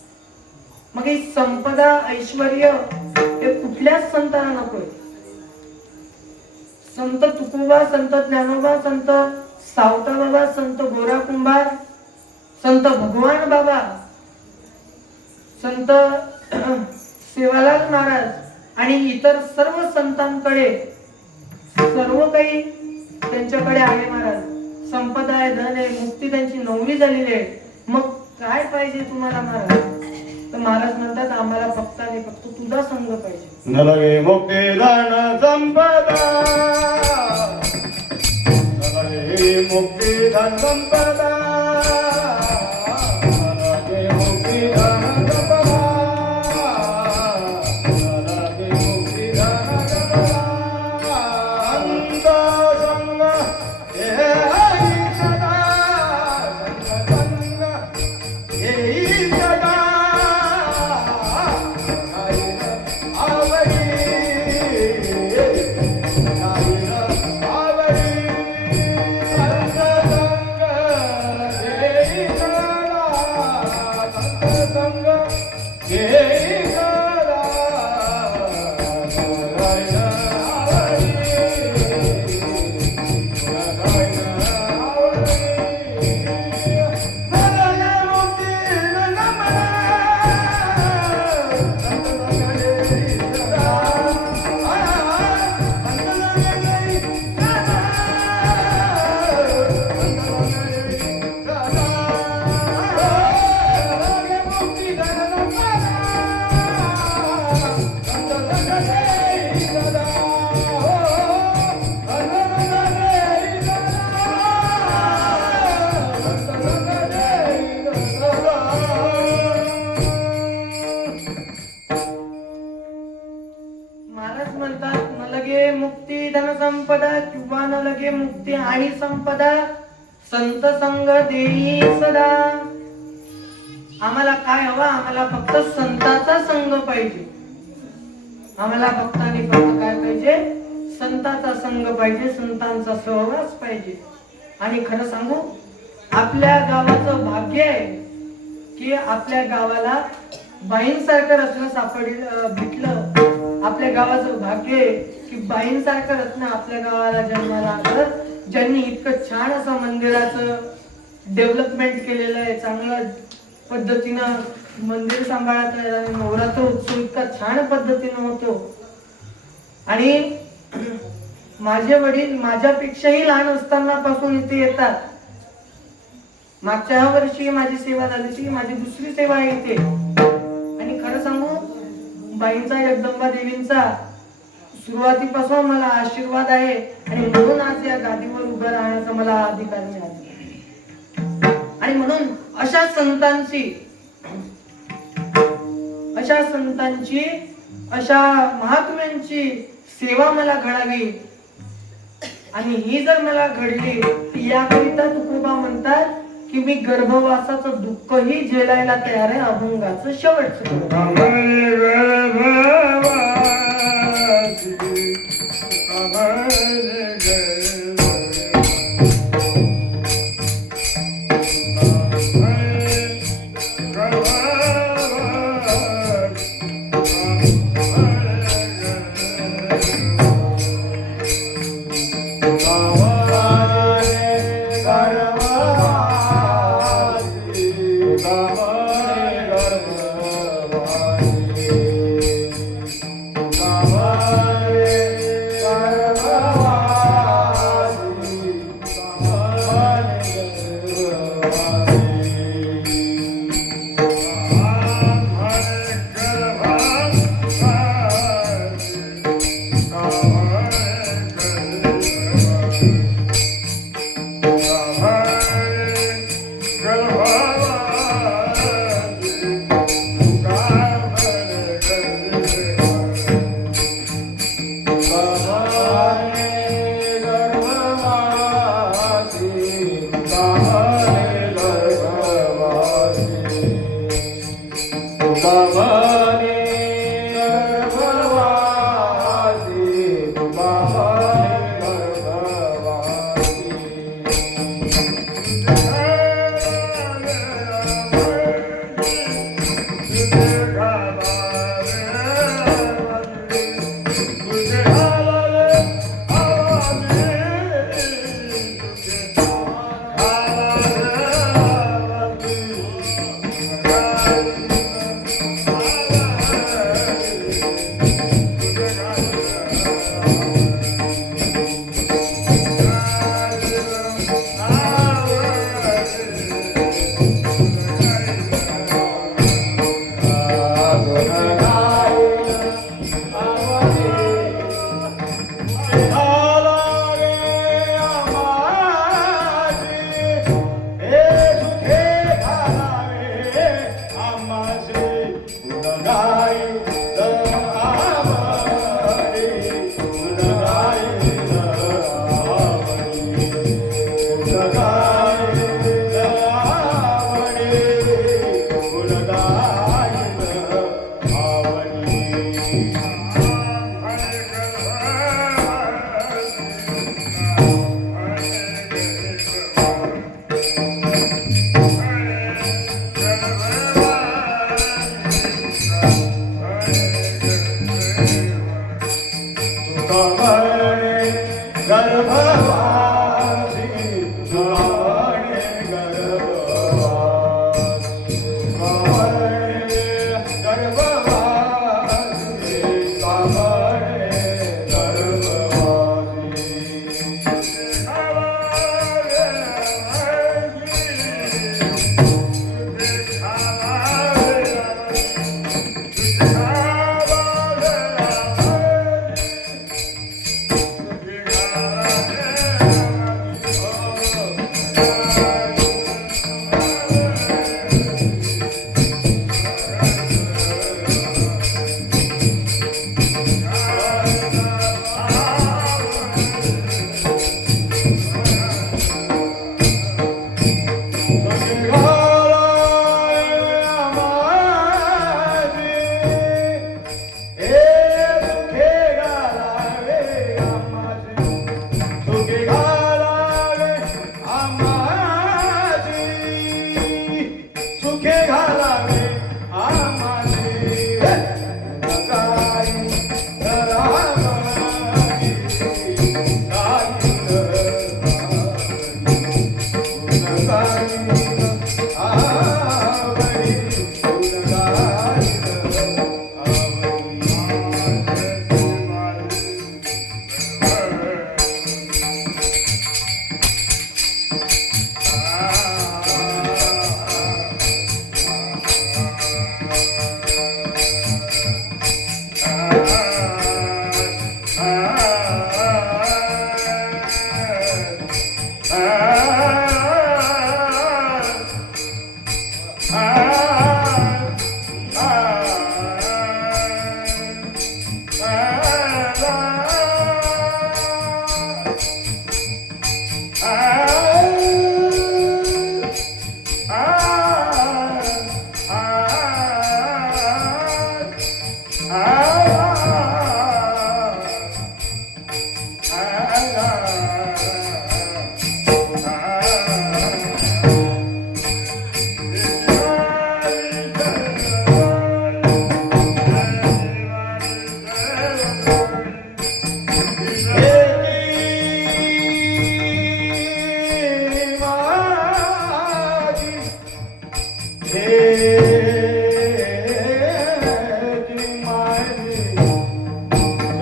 मग ही संपदा ऐश्वर्य हे कुठल्याच संतांना नकोय संत तुकोबा संत ज्ञानोबा संत सावता बाबा संत गोरा कुंभार संत भगवान बाबा संत सेवालाल महाराज आणि इतर सर्व संतांकडे सर्व काही त्यांच्याकडे आहे महाराज संपदा आहे धन आहे मुक्ती त्यांची नवरी झालेली आहे मग काय पाहिजे तुम्हाला महाराज तर महाराज म्हणतात आम्हाला फक्त आणि फक्त तुझा संग पाहिजे नलगे मुक्ती धन संपदा नलगे मुक्ती धन संपदा नलगे मुक्ती धन संपदा नलगे मुक्ती धन संपदा अंत संग हे सदा संग हे सदा महाराज म्हणतात न लगे मुक्ती धन संपदा किंवा न लगे मुक्ती आणि संपदा संत संग देई सदा. आम्हाला काय हवा? आम्हाला फक्त संतांचा संग पाहिजे. आम्हाला फक्त आणि फक्त काय पाहिजे? संतांचा संग पाहिजे, संतांचा सहवास पाहिजे. आणि खरं सांगू, आपल्या गावाचं भाग्य आहे की आपल्या गावाला बाईंसारखं रत्न भेटलं. आपल्या गावाचं भाग्य आहे की बाईंसारखं रत्न आपल्या गावाला जन्माला आलं, ज्यांनी इतकं छान असं मंदिराचं डेव्हलपमेंट केलेलं आहे. चांगल्या पद्धतीनं मंदिर सांभाळत आहे आणि नवरात्र उत्सव इतका छान पद्धतीनं होतो. आणि माझे वडील माझ्यापेक्षाही लहान असताना पासून इथे येतात. मागच्या वर्षी माझी सेवा झाली ती माझी दुसरी सेवा आहे इथे. आणि खरं सांगू, बाईंचा जगदंबा देवींचा सुरुवातीपासून मला आशीर्वाद आहे आणि म्हणून आज या गादीवर उभं राहण्याचा मला अधिकार मिळाला. आणि म्हणून अशा संतांची अशा महात्म्यांची सेवा मला घडावी. आणि ही जर मला घडली तर याकरिता तुकोबा म्हणतात की मी गर्भवासाचं दुःखही झेलायला तयार आहे, अभंगाचं शेवटचं.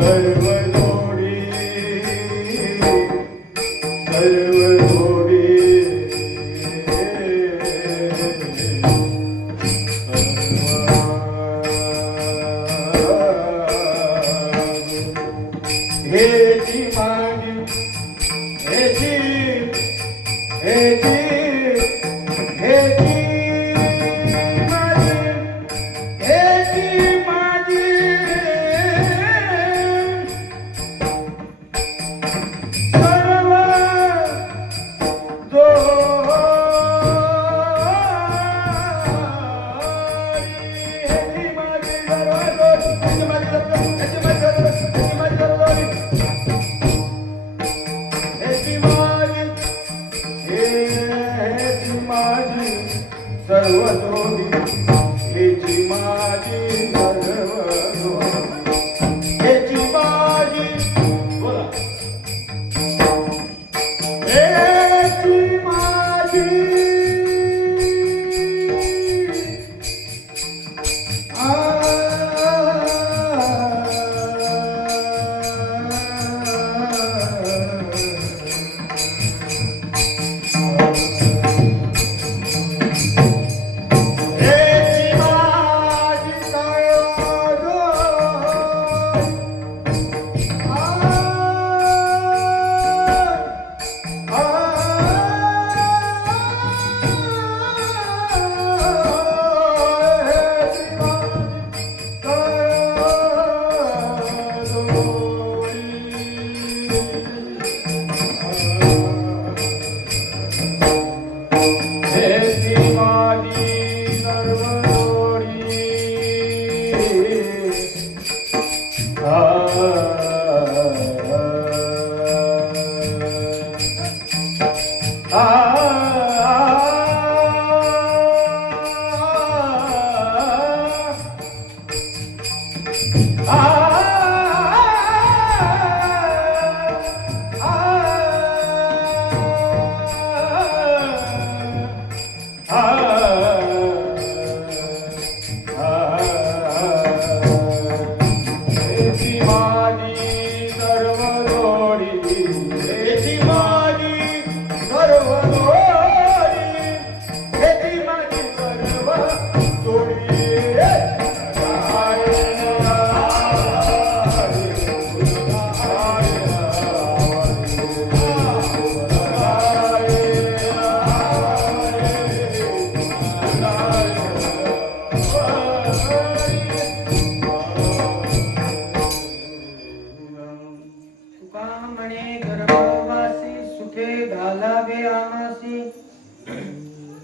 सर्व जोडी सर्व जोडी हेची माझी हेची हेची हेची माझी हेची माझी सर्व सर्व जोडी हेची माझी सर्व जोडी हेची माझी बोला हेची माझी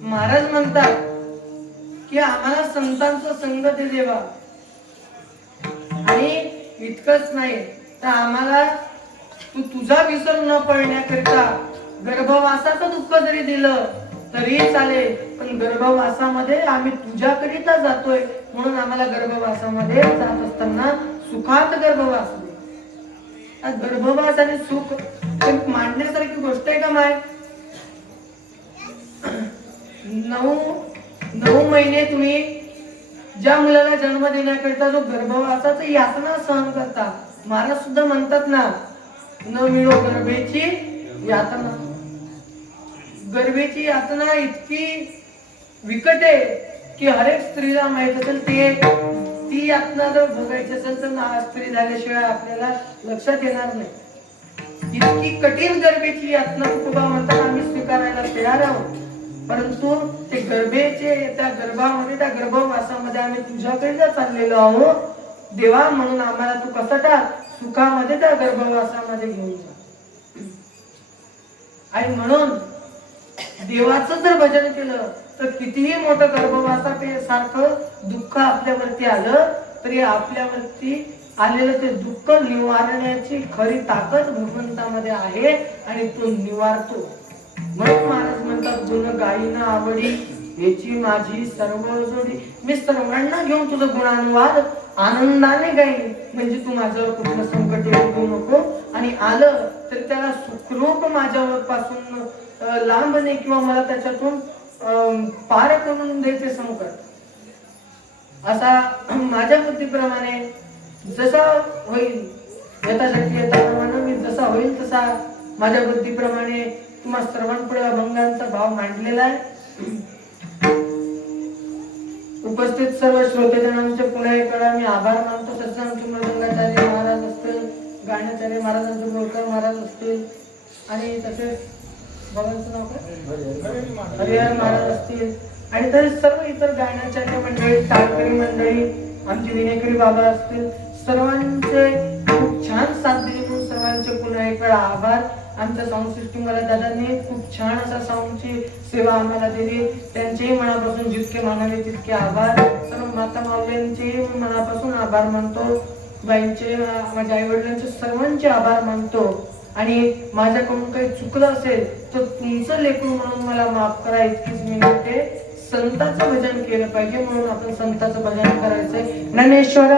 महाराज म्हणतात की आम्हाला संतांचा संग दे देवा, आणि इतकंच नाही तर आम्हाला तू तुझा विसर न पडण्याकरिता गर्भवासाचं दुःख जरी दिलं तरी चालेल, पण गर्भवासामध्ये आम्ही तुझ्याकरिता जातोय म्हणून आम्हाला गर्भवासामध्ये जात असताना सुखात गर्भवास दे. गर्भवास आणि सुख मांडण्यासारखी गोष्ट आहे का माय? 9 महिने तुम्ही ज्या मुलाला जन्म देण्याकरिता जो गर्भवासाची यातना सहन करता, महाराज सुद्धा म्हणतात ना, न मिळो गर्भेची यातना. गर्भेची यातना इतकी विकट आहे की हर एक स्त्रीला माहित असेल. ती यातना जर भोगायची असेल तर स्त्री झाल्याशिवाय आपल्याला लक्षात येणार नाही. इतकी कठीण गर्भेची यातना तुकोबा म्हणतात आम्ही स्वीकारायला तयार आहोत, परंतु ते त्या गर्भामध्ये त्या गर्भवासामध्ये आम्ही तुझ्याकडे चाललेलो आहोत देवा, म्हणून आम्हाला तू कसं टाक सुखामध्ये त्या गर्भवासामध्ये घेऊन जा. आणि म्हणून देवाचं जर भजन केलं तर कितीही मोठं गर्भवासासारखं दुःख आपल्यावरती आलं तरी आपल्यावरती आलेलं ते दुःख निवारण्याची खरी ताकद भगवंतामध्ये आहे आणि तो निवारतो. म्हणून महाराज म्हणतात गुण गायीना आवडी याची माझी सर्व जोडी. मी सर्वांना घेऊन तुझं गुणानुवाद आनंदाने गाईन, म्हणजे तू माझ्यावर कुठलं संकट येऊ नको, आणि आलं तर त्याला सुखरूप माझ्यावर पासून लांब नाही किंवा मला त्याच्यातून पार करून द्यायचे संकट. असा माझ्या बुद्धीप्रमाणे जसा होईल यथाशक्ती यथाप्रमाणे मी जसा होईल तसा माझ्या बुद्धीप्रमाणे तुम्हा सर्वांपुढे अभंगांचा भाव मांडलेला आहे. उपस्थित सर्व श्रोतेजनांचे पुन्हा एक वेळा मी आभार मानतो. तसं आमचे मृदंगाचार्य महाराज असतील, गाण्याचार्य महाराजांचे बोलकर महाराज असतील आणि तसेच बाबांचं नाव काय हरिहर महाराज असतील आणि तसेच सर्व इतर गाण्याचार्य मंडळी, टाळकरी मंडळी, आमचे विनेकरी बाबा असतील, सर्वांचे खूप छान साथ दिली म्हणून सर्वांचे पुन्हा एक वेळा आभार. आमच्या साऊंड सिस्टीम वाल्या दादांनी खूप छान असा साऊंडची सेवा आम्हाला दिली, त्यांचेही मनापासून जितके मानावे तितके आभार. सर्व माता माऊल्यांचेही मनापासून आभार मानतो. बाईंचे, माझ्या आई वडिलांचे सर्वांचे आभार मानतो. आणि माझ्याकडून काही चुकलं असेल तर तुमचं लेकरू म्हणून मला माफ करा इतकीच मी म्हणते. संतांचं भजन केलं पाहिजे म्हणून आपण संतांचं भजन करायचंय. ज्ञानेश्वर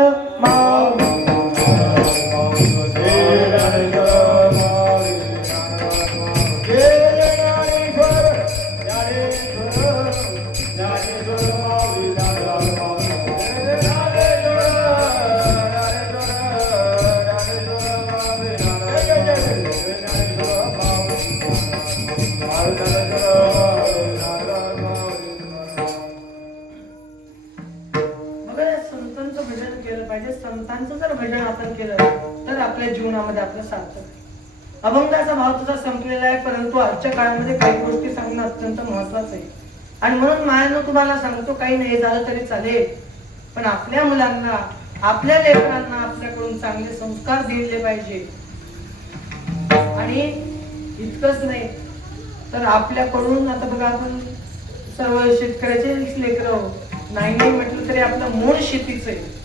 संतांचं भजन केलं पाहिजे. संतांचं जर भजन आपण केलं तर आपल्या जीवनामध्ये आपलं सार्थक. अभंगाचा भाव तुझा संपलेला आहे, परंतु आजच्या काळामध्ये काही गोष्टी सांगणं अत्यंत महत्वाचं आहे. आणि म्हणून मायानं तुम्हाला सांगतो, काही नाही झालं तरी चालेल, पण आपल्या मुलांना, आपल्या लेकरांना आपल्याकडून चांगले संस्कार दिले पाहिजे. आणि इतकंच नाही तर आपल्याकडून, आता बघा आपण सर्व शेतकऱ्याचे लेकरं नाही म्हटलं तरी आपलं मूळ शेतीच आहे.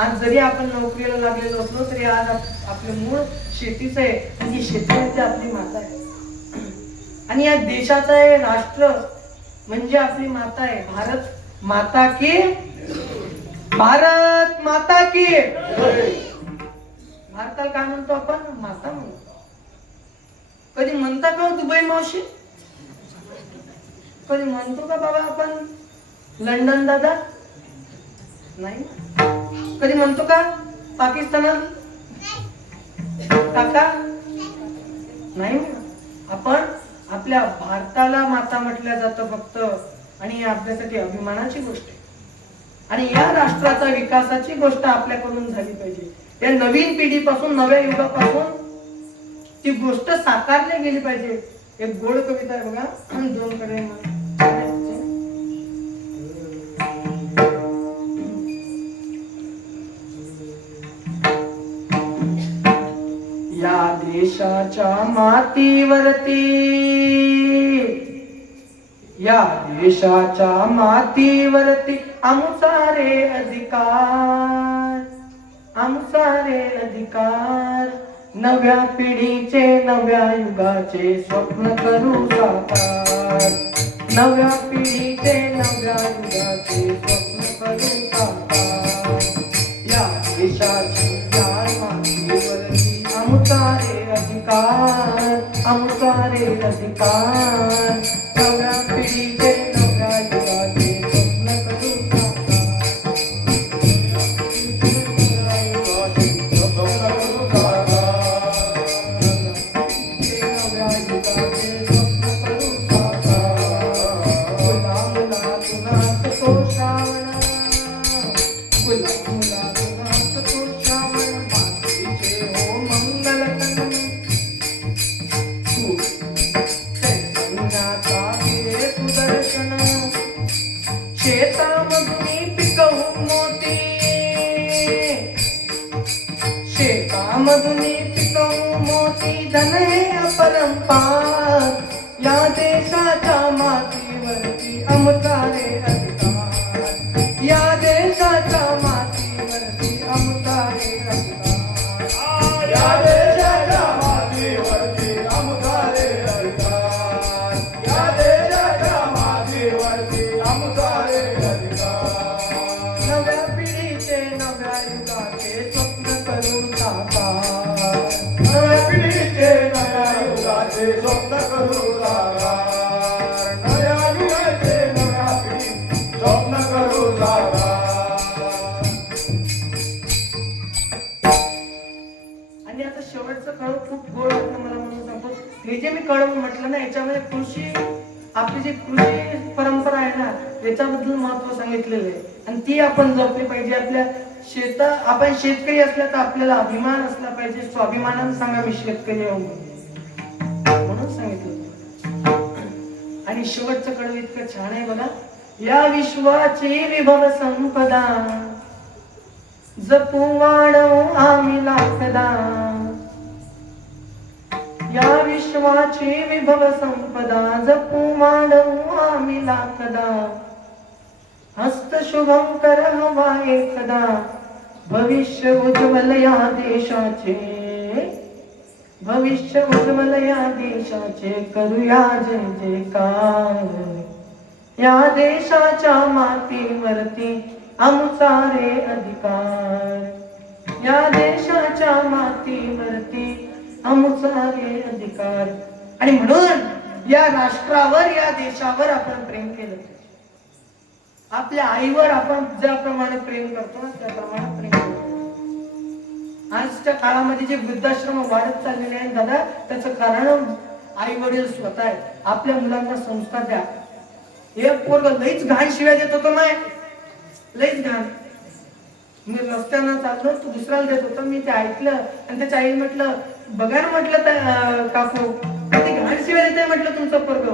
आज जरी आपण नोकरीला लागलेलो असलो तरी आज आपलं मूळ शेतीच आहे. आणि शेती म्हणजे आपली माता आहे आणि या देशाचं आहे राष्ट्र म्हणजे आपली माता आहे. भारत माता की, भारत माता की. भारताला काय म्हणतो आपण? माता म्हणतो. कधी म्हणता का दुबई मावशी? कधी म्हणतो का बाबा आपण लंडन दादा? नाही. कधी म्हणतो का पाकिस्तानात काका? नाही. आपण आपल्या भारताला माता म्हटलं जातं फक्त. आणि ही आपल्यासाठी अभिमानाची गोष्ट आहे. आणि या राष्ट्राचा विकासाची गोष्ट आपल्याकडून झाली पाहिजे. या नवीन पिढीपासून, नव्या युगापासून ती गोष्ट साकारली गेली पाहिजे. एक गोड कविता आहे बघा, दोन कडे या देशाच्या मातीवरती, या देशाच्या मातीवरती आमचा रे अधिकार, आमचा रे अधिकार. नव्या पिढीचे, नव्या युगाचे स्वप्न करू साकार. नव्या पिढीचे, नव्या युगाचे स्वप्न करू साकार. या देशाची या मातीवरती आमचा रे अधिकार, आमचा रे अधिकार. नव्या पिढीचे, नव्या युगाचे स्वप्न करू अपरंपार. या देशाच्या मातीवरती आमचा रे अधिकार. या देशाच्या मातीवरती आमचा रे अधिकार. या देशाच्या मातीवरती आमचा रे अधिकार. या देशाच्या मातीवरती आमचा रे अधिकार. नव्या पिढीचे, नव्या युगाचे स्वप्न करू साकार. नव्या पिढीचे, नव्या युगाचे स्वप्न करू साकार. नव्या युगाचे, नव्या पिढी आणि आता शेवटचं कळ खूप गोड वाटलं मला म्हणून सांगतो. हे जे मी कळ म्हटलं ना, याच्यामध्ये कृषी, आपली जी कृषी परंपरा आहे ना, याच्याबद्दल महत्व सांगितलेलं आहे आणि ती आपण जपली पाहिजे. आपल्या आपण शेतकरी असल्या तर आपल्याला अभिमान असला पाहिजे. स्वाभिमानाने सांगा मी शेतकरी आहो म्हणून सांगितलं. आणि शेवटचं कडवं इतकं छान आहे बघा. या विश्वाची विभव संपदा जपू वाढवू आम्ही लाखदा. या विश्वाची विभव संपदा जपू वाढवू आम्ही लाखदा. हस्त शुभम कर हवा एकदा. भविष्य उज्ज्वल या देशाचे, भविष्य उज्ज्वल या देशाचे करूया जय जयकार. या देशाच्या मातीवरती आमचा रे अधिकार. या देशाच्या मातीवरती आमचा रे अधिकार. आणि म्हणून या राष्ट्रावर, या देशावर आपण प्रेम केलं पाहिजे. आपल्या आईवर आपण ज्याप्रमाणे प्रेम करतो ना, त्याप्रमाणे प्रेम करतो. आजच्या काळामध्ये जे वृद्धाश्रम वाढत चाललेले आहेत दादा, त्याचं कारण आई वडील स्वतः आहे. आपल्या मुलांना संस्कार द्या. हे पोरग लईच घाण शिव्या देत होतं, माय लईच घाण. मी रस्त्यानं चाललो, तू दुसऱ्याला देत होता, मी ते ऐकलं आणि त्याच्या आईला म्हटलं, बघा ना म्हटलं काकू, ते घाण शिव्या देत आहे म्हटलं तुमचं पोरग.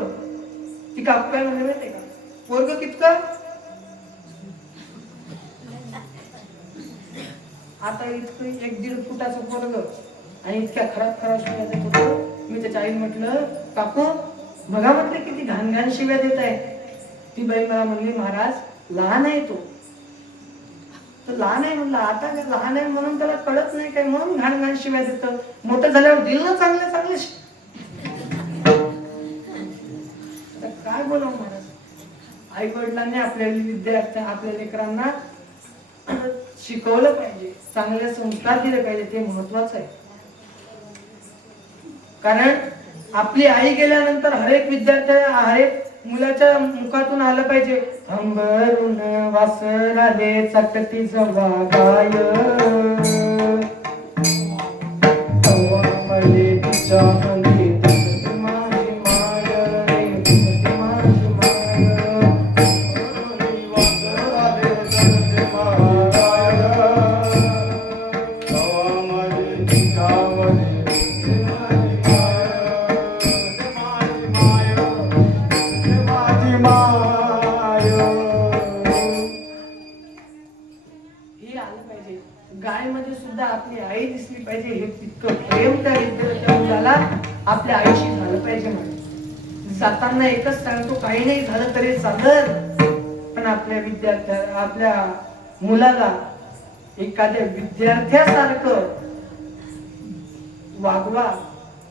ती काकू काय म्हणजे माहितीये का, पोरग कितकं आता इतकं 1-1.5 फुटाचं पोरग आणि इतक्या खराब खराब शिव्या देत होतं. मी त्याच्या आईला म्हटलं, काकू बघा म्हटलं किती घाण घाण शिव्या देत आहे. ती बाई मला म्हणली, महाराज लहान आहे तो लहान आहे. म्हणलं आता लहान आहे म्हणून त्याला कळत नाही काय, म्हणून घाण घाण शिव्या देतं. मोठं झाल्यावर दिल ना चांगले चांगले. काय बोलावं महाराज. आई वडिलांनी आपल्या विद्यार्थ्या, आपल्या लेकरांना शिकवलं पाहिजे, चांगले संस्कार दिले पाहिजे. ते महत्वाचं आहे. कारण आपली आई गेल्यानंतर हरेक विद्यार्थी, हरेक मुलाच्या मुखातून आलं पाहिजे, अंबरून वासराले चटती जवा गाय, मले तिच्या मध्ये माझी माय रे, माझी माय. गायमध्ये सुद्धा आपली आई दिसली पाहिजे. हे तितकं प्रेम त्या मुलाला आपल्या आईशी झालं पाहिजे. म्हणजे जाताना एकच सांगतो, काही नाही झालं तरी चालत, पण आपल्या मुलाला एखाद्या विद्यार्थ्यासारखं वागवा.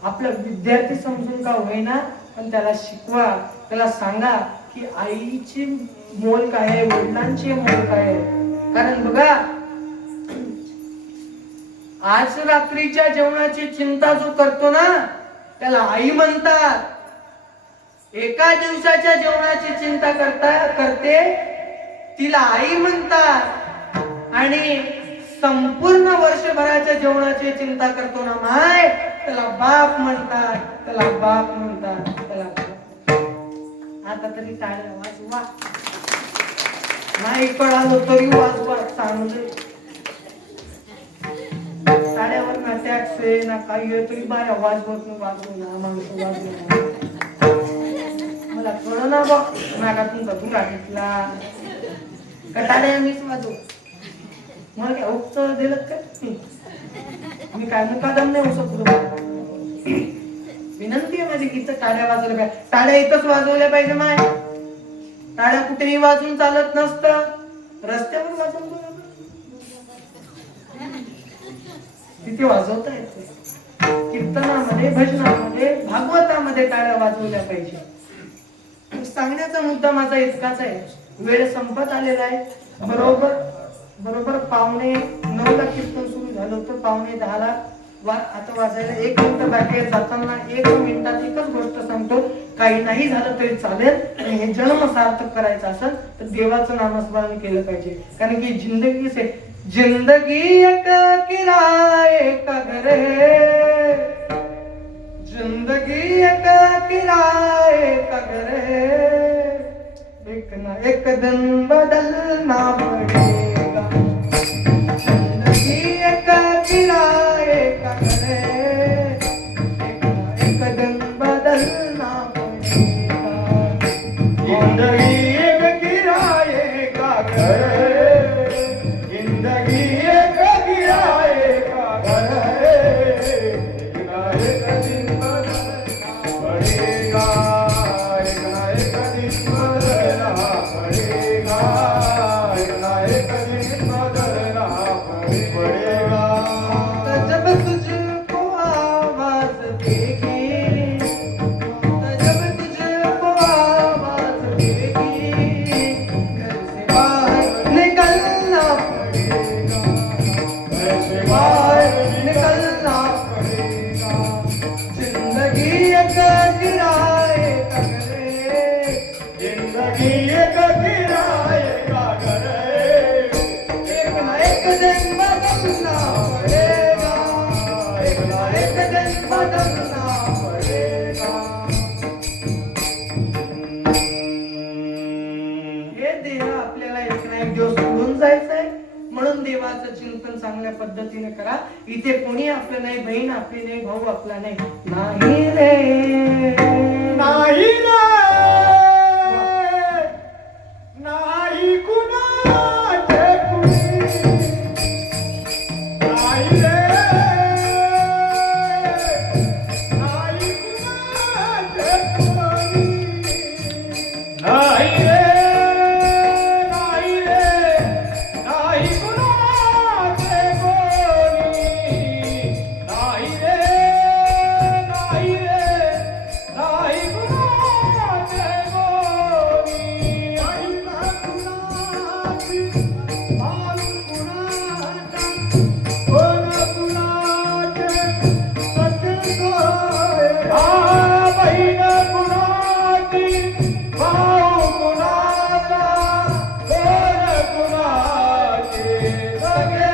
आपला विद्यार्थी समजून का होईना, पण त्याला शिकवा, त्याला सांगा की आईची मोल काय आहे, वडिलांची मोल काय आहे. कारण बघा, आज रात्रीच्या जेवणाची चिंता जो करतो ना, त्याला आई म्हणतात. एका दिवसाच्या जेवणाची चिंता करते तिला आई म्हणतात. आणि संपूर्ण वर्षभराच्या जेवणाची चिंता करतो ना माय, त्याला बाप म्हणतात, त्याला बाप म्हणतात, त्याला. आता तरी टाळ्या वाजवा, नाही कळालं तरी वाजवा चांगलं. टाळ्यावर ना टॅक्स आहे ना काही आहे, तरी बाया वाजवत नाही. वाजवू ना माणसं वाजवू ना. मला कळलं ना बघ, नागातून कधून घेतला का टाळ्या मीच वाजव. मला काय उक्त दिलं काय, मी काय मुकादम नाही उसत. विनंती आहे माझी, इथं टाळ्या वाजवल्या पाहिजे. टाळ्या इथंच वाजवल्या पाहिजे माय. टाळ्या कुठेही वाजून चालत नसतं, रस्त्यावर वाजवून तिथे वाजवता येते. कीर्तनामध्ये, भजनामध्ये, भागवतामध्ये टाळ्या वाजवल्या पाहिजे. सांगण्याचा मुद्दा माझा इतकाच आहे. वेळ संपत आलेला आहे. बरोबर 9:15 कीर्तन सुरू झालं होतं. 9:10 आता वाजायला 1 मिनिट बाकी आहे. जाताना 1 मिनिटात एकच गोष्ट सांगतो, काही नाही झालं तरी चालेल, आणि हे जन्म सार्थक करायचं असेल तर देवाचं नामस्मरण केलं पाहिजे. कारण की जिंदगी से जिंदगी एक किराए का घर है, जिंदगी एक किराए का घर है, एक ना एक दिन बदलना पड़ेगा। जिंदगी एक किराए का घर है, एक ना एक दिन बदलना पड़ेगा। जिंदगी एक किराए का घर है, जिंदगी एक किराए का घर है, एक ना एक दिन बदलना पड़ेगा, एक ना एक दिन बदलना पड़ेगा, एक ना एक दिन बदलना पड़ेगा। जब तुझको आवाज देगी, जब तुझको आवाज देगी, घर से बाहर निकलना पड़ेगा, घर से बाहर बाहर निकलना पड़ेगा। जिंदगी एक किराए का घर है, जिंदगी एक किराए का घर है, एक ना एक दिन बदलना पड़ेगा, एक ना एक दिन बदलना पड़ेगा। हे देह आपल्याला एक ना एक दिवस सोडून जायचंय, म्हणून देवाचं चिंतन चांगल्या पद्धतीने करा. इथे कोणी आपलं नाही, बहीण आपली नाही, भाऊ आपला नाही, नाही रे, नाही रे, नाही कुणाचे कुणी, नाही रे, नाही कुणाचे कुणी, नाही रे, नाही रे, नाही कुणाचे कोणी, नाही रे, नाही रे, नाही कुणाचे कोणी, ऐका कुणाची, भाऊ कुणाचा, कोण कुणाचे सखे होय, हा बहीण कुणाची, भाऊ कुणाचा, कोण कुणाचे सखे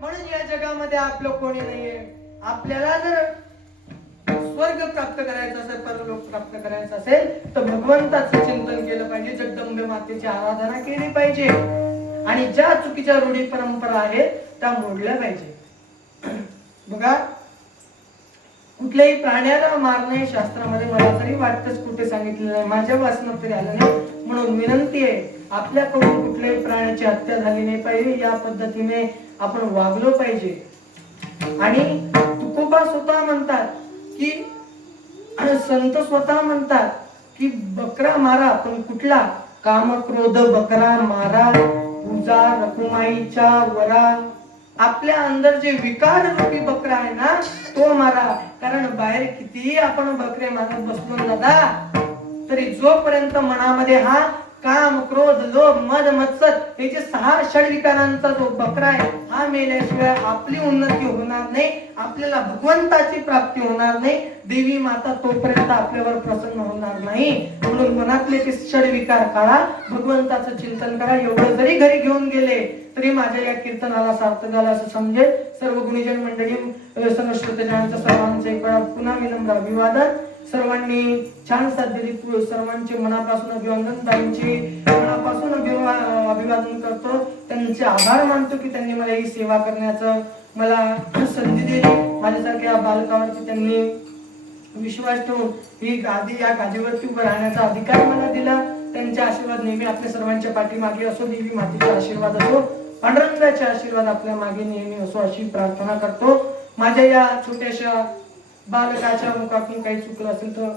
म्हणून या जगामध्ये आपलं कोणी नाहीये. आपल्याला जर स्वर्ग प्राप्त करायचं असेल, परलोक प्राप्त करायचं असेल तर भगवंताचं चिंतन केलं पाहिजे, जगदंबे मातेची आराधना केली पाहिजे आणि ज्या चुकीच्या रूढी परंपरा आहेत त्या मोडल्या पाहिजे. बघा, कुठल्याही प्राण्याला मारणे शास्त्रामध्ये मला तरी वाटतच कुठे सांगितलेलं नाही, माझ्या वाचनात तरी आलं नाही. म्हणून विनंती आहे, आपल्याकडून कुठल्याही प्राण्याची हत्या झाली नाही पाहिजे, या पद्धतीने आपण वागलो पाहिजे. आणि तुकोबा स्वतः म्हणतात की, संत स्वतः म्हणतात की बकरा मारा, पण कुठला? काम क्रोध बकरा मारा, पूजा रकुमाईच्या वरा. आपल्या अंदर जे विकार रूपी बकरा आहे ना, तो मारा. कारण बाहेर कितीही आपण बकरे मारत बसलो ना दादा, तरी जोपर्यंत मनामध्ये हा काम क्रोध लोभ मद मत्सर हे जे 6 षडविकारांचा जो बकरा आहे, हा मेल्याशिवाय आपली उन्नती होणार नाही, आपल्याला भगवंताची प्राप्ती होणार नाही, देवी माता तोपर्यंत आपल्यावर प्रसन्न होणार नाही. म्हणून मनातले ते षडविकार काढा, भगवंताचं चिंतन करा. एवढं जरी घरी घेऊन गेले तरी माझ्या या कीर्तनाला सार्थक झालं असं समजेल. सर्व गुणीजन मंडळी, सर्व श्रोतेजनांचं सर्वांचं एक वेळा पुन्हा विनम्र अभिवादन. सर्वांनी छान साथ दिली, सर्वांचे मनापासून अभिवादन, ताईंचे मनापासून अभिवादन करतो, त्यांचे आभार मानतो की त्यांनी मला ही सेवा करण्याचं मला संधी दिली. माझ्यासारख्या बालकावरती त्यांनी विश्वास ठेवून ही गादी, या गादीवरती उभं राहण्याचा अधिकार मला दिला. त्यांचे आशीर्वाद नेहमी आपल्या सर्वांच्या पाठीमागे असो, देवी मातेचा आशीर्वाद असो, पांडुरंगाचे आशीर्वाद आपल्या मागे नेहमी असो अशी प्रार्थना करतो. माझ्या या छोट्याशा बालकाच्या मुखातून काही चुकलं असेल तर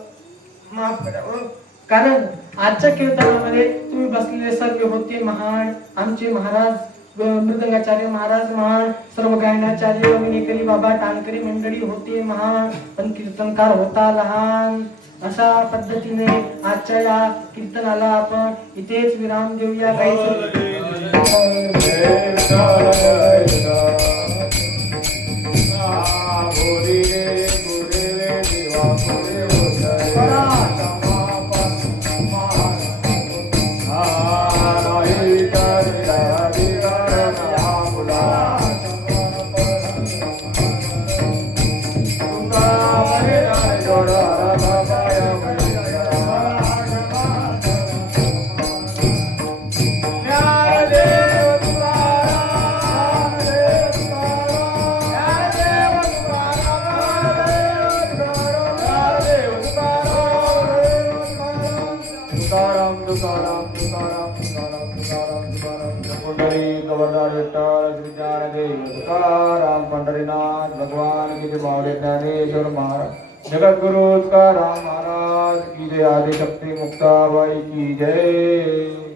माफ करावं. कारण आजच्या कीर्तनामध्ये तुम्ही बसलेले सर्व होते महान आमचे महाराज मृदंगाचार्य महाराज महान, सर्व गायनाचार्य विनेकरी बाबा टाणकरी मंडळी होते महान, पण कीर्तनकार होता लहान. अशा पद्धतीने आजच्या या कीर्तनाला आपण इथेच विराम देऊया. तुकाराम पंढरीनाथ भगवान की जय. बावडे ज्ञानेश्वर महाराज जगत गुरु तुकाराम महाराज की जय. आदिशक्ती मुक्ताबाई की जय.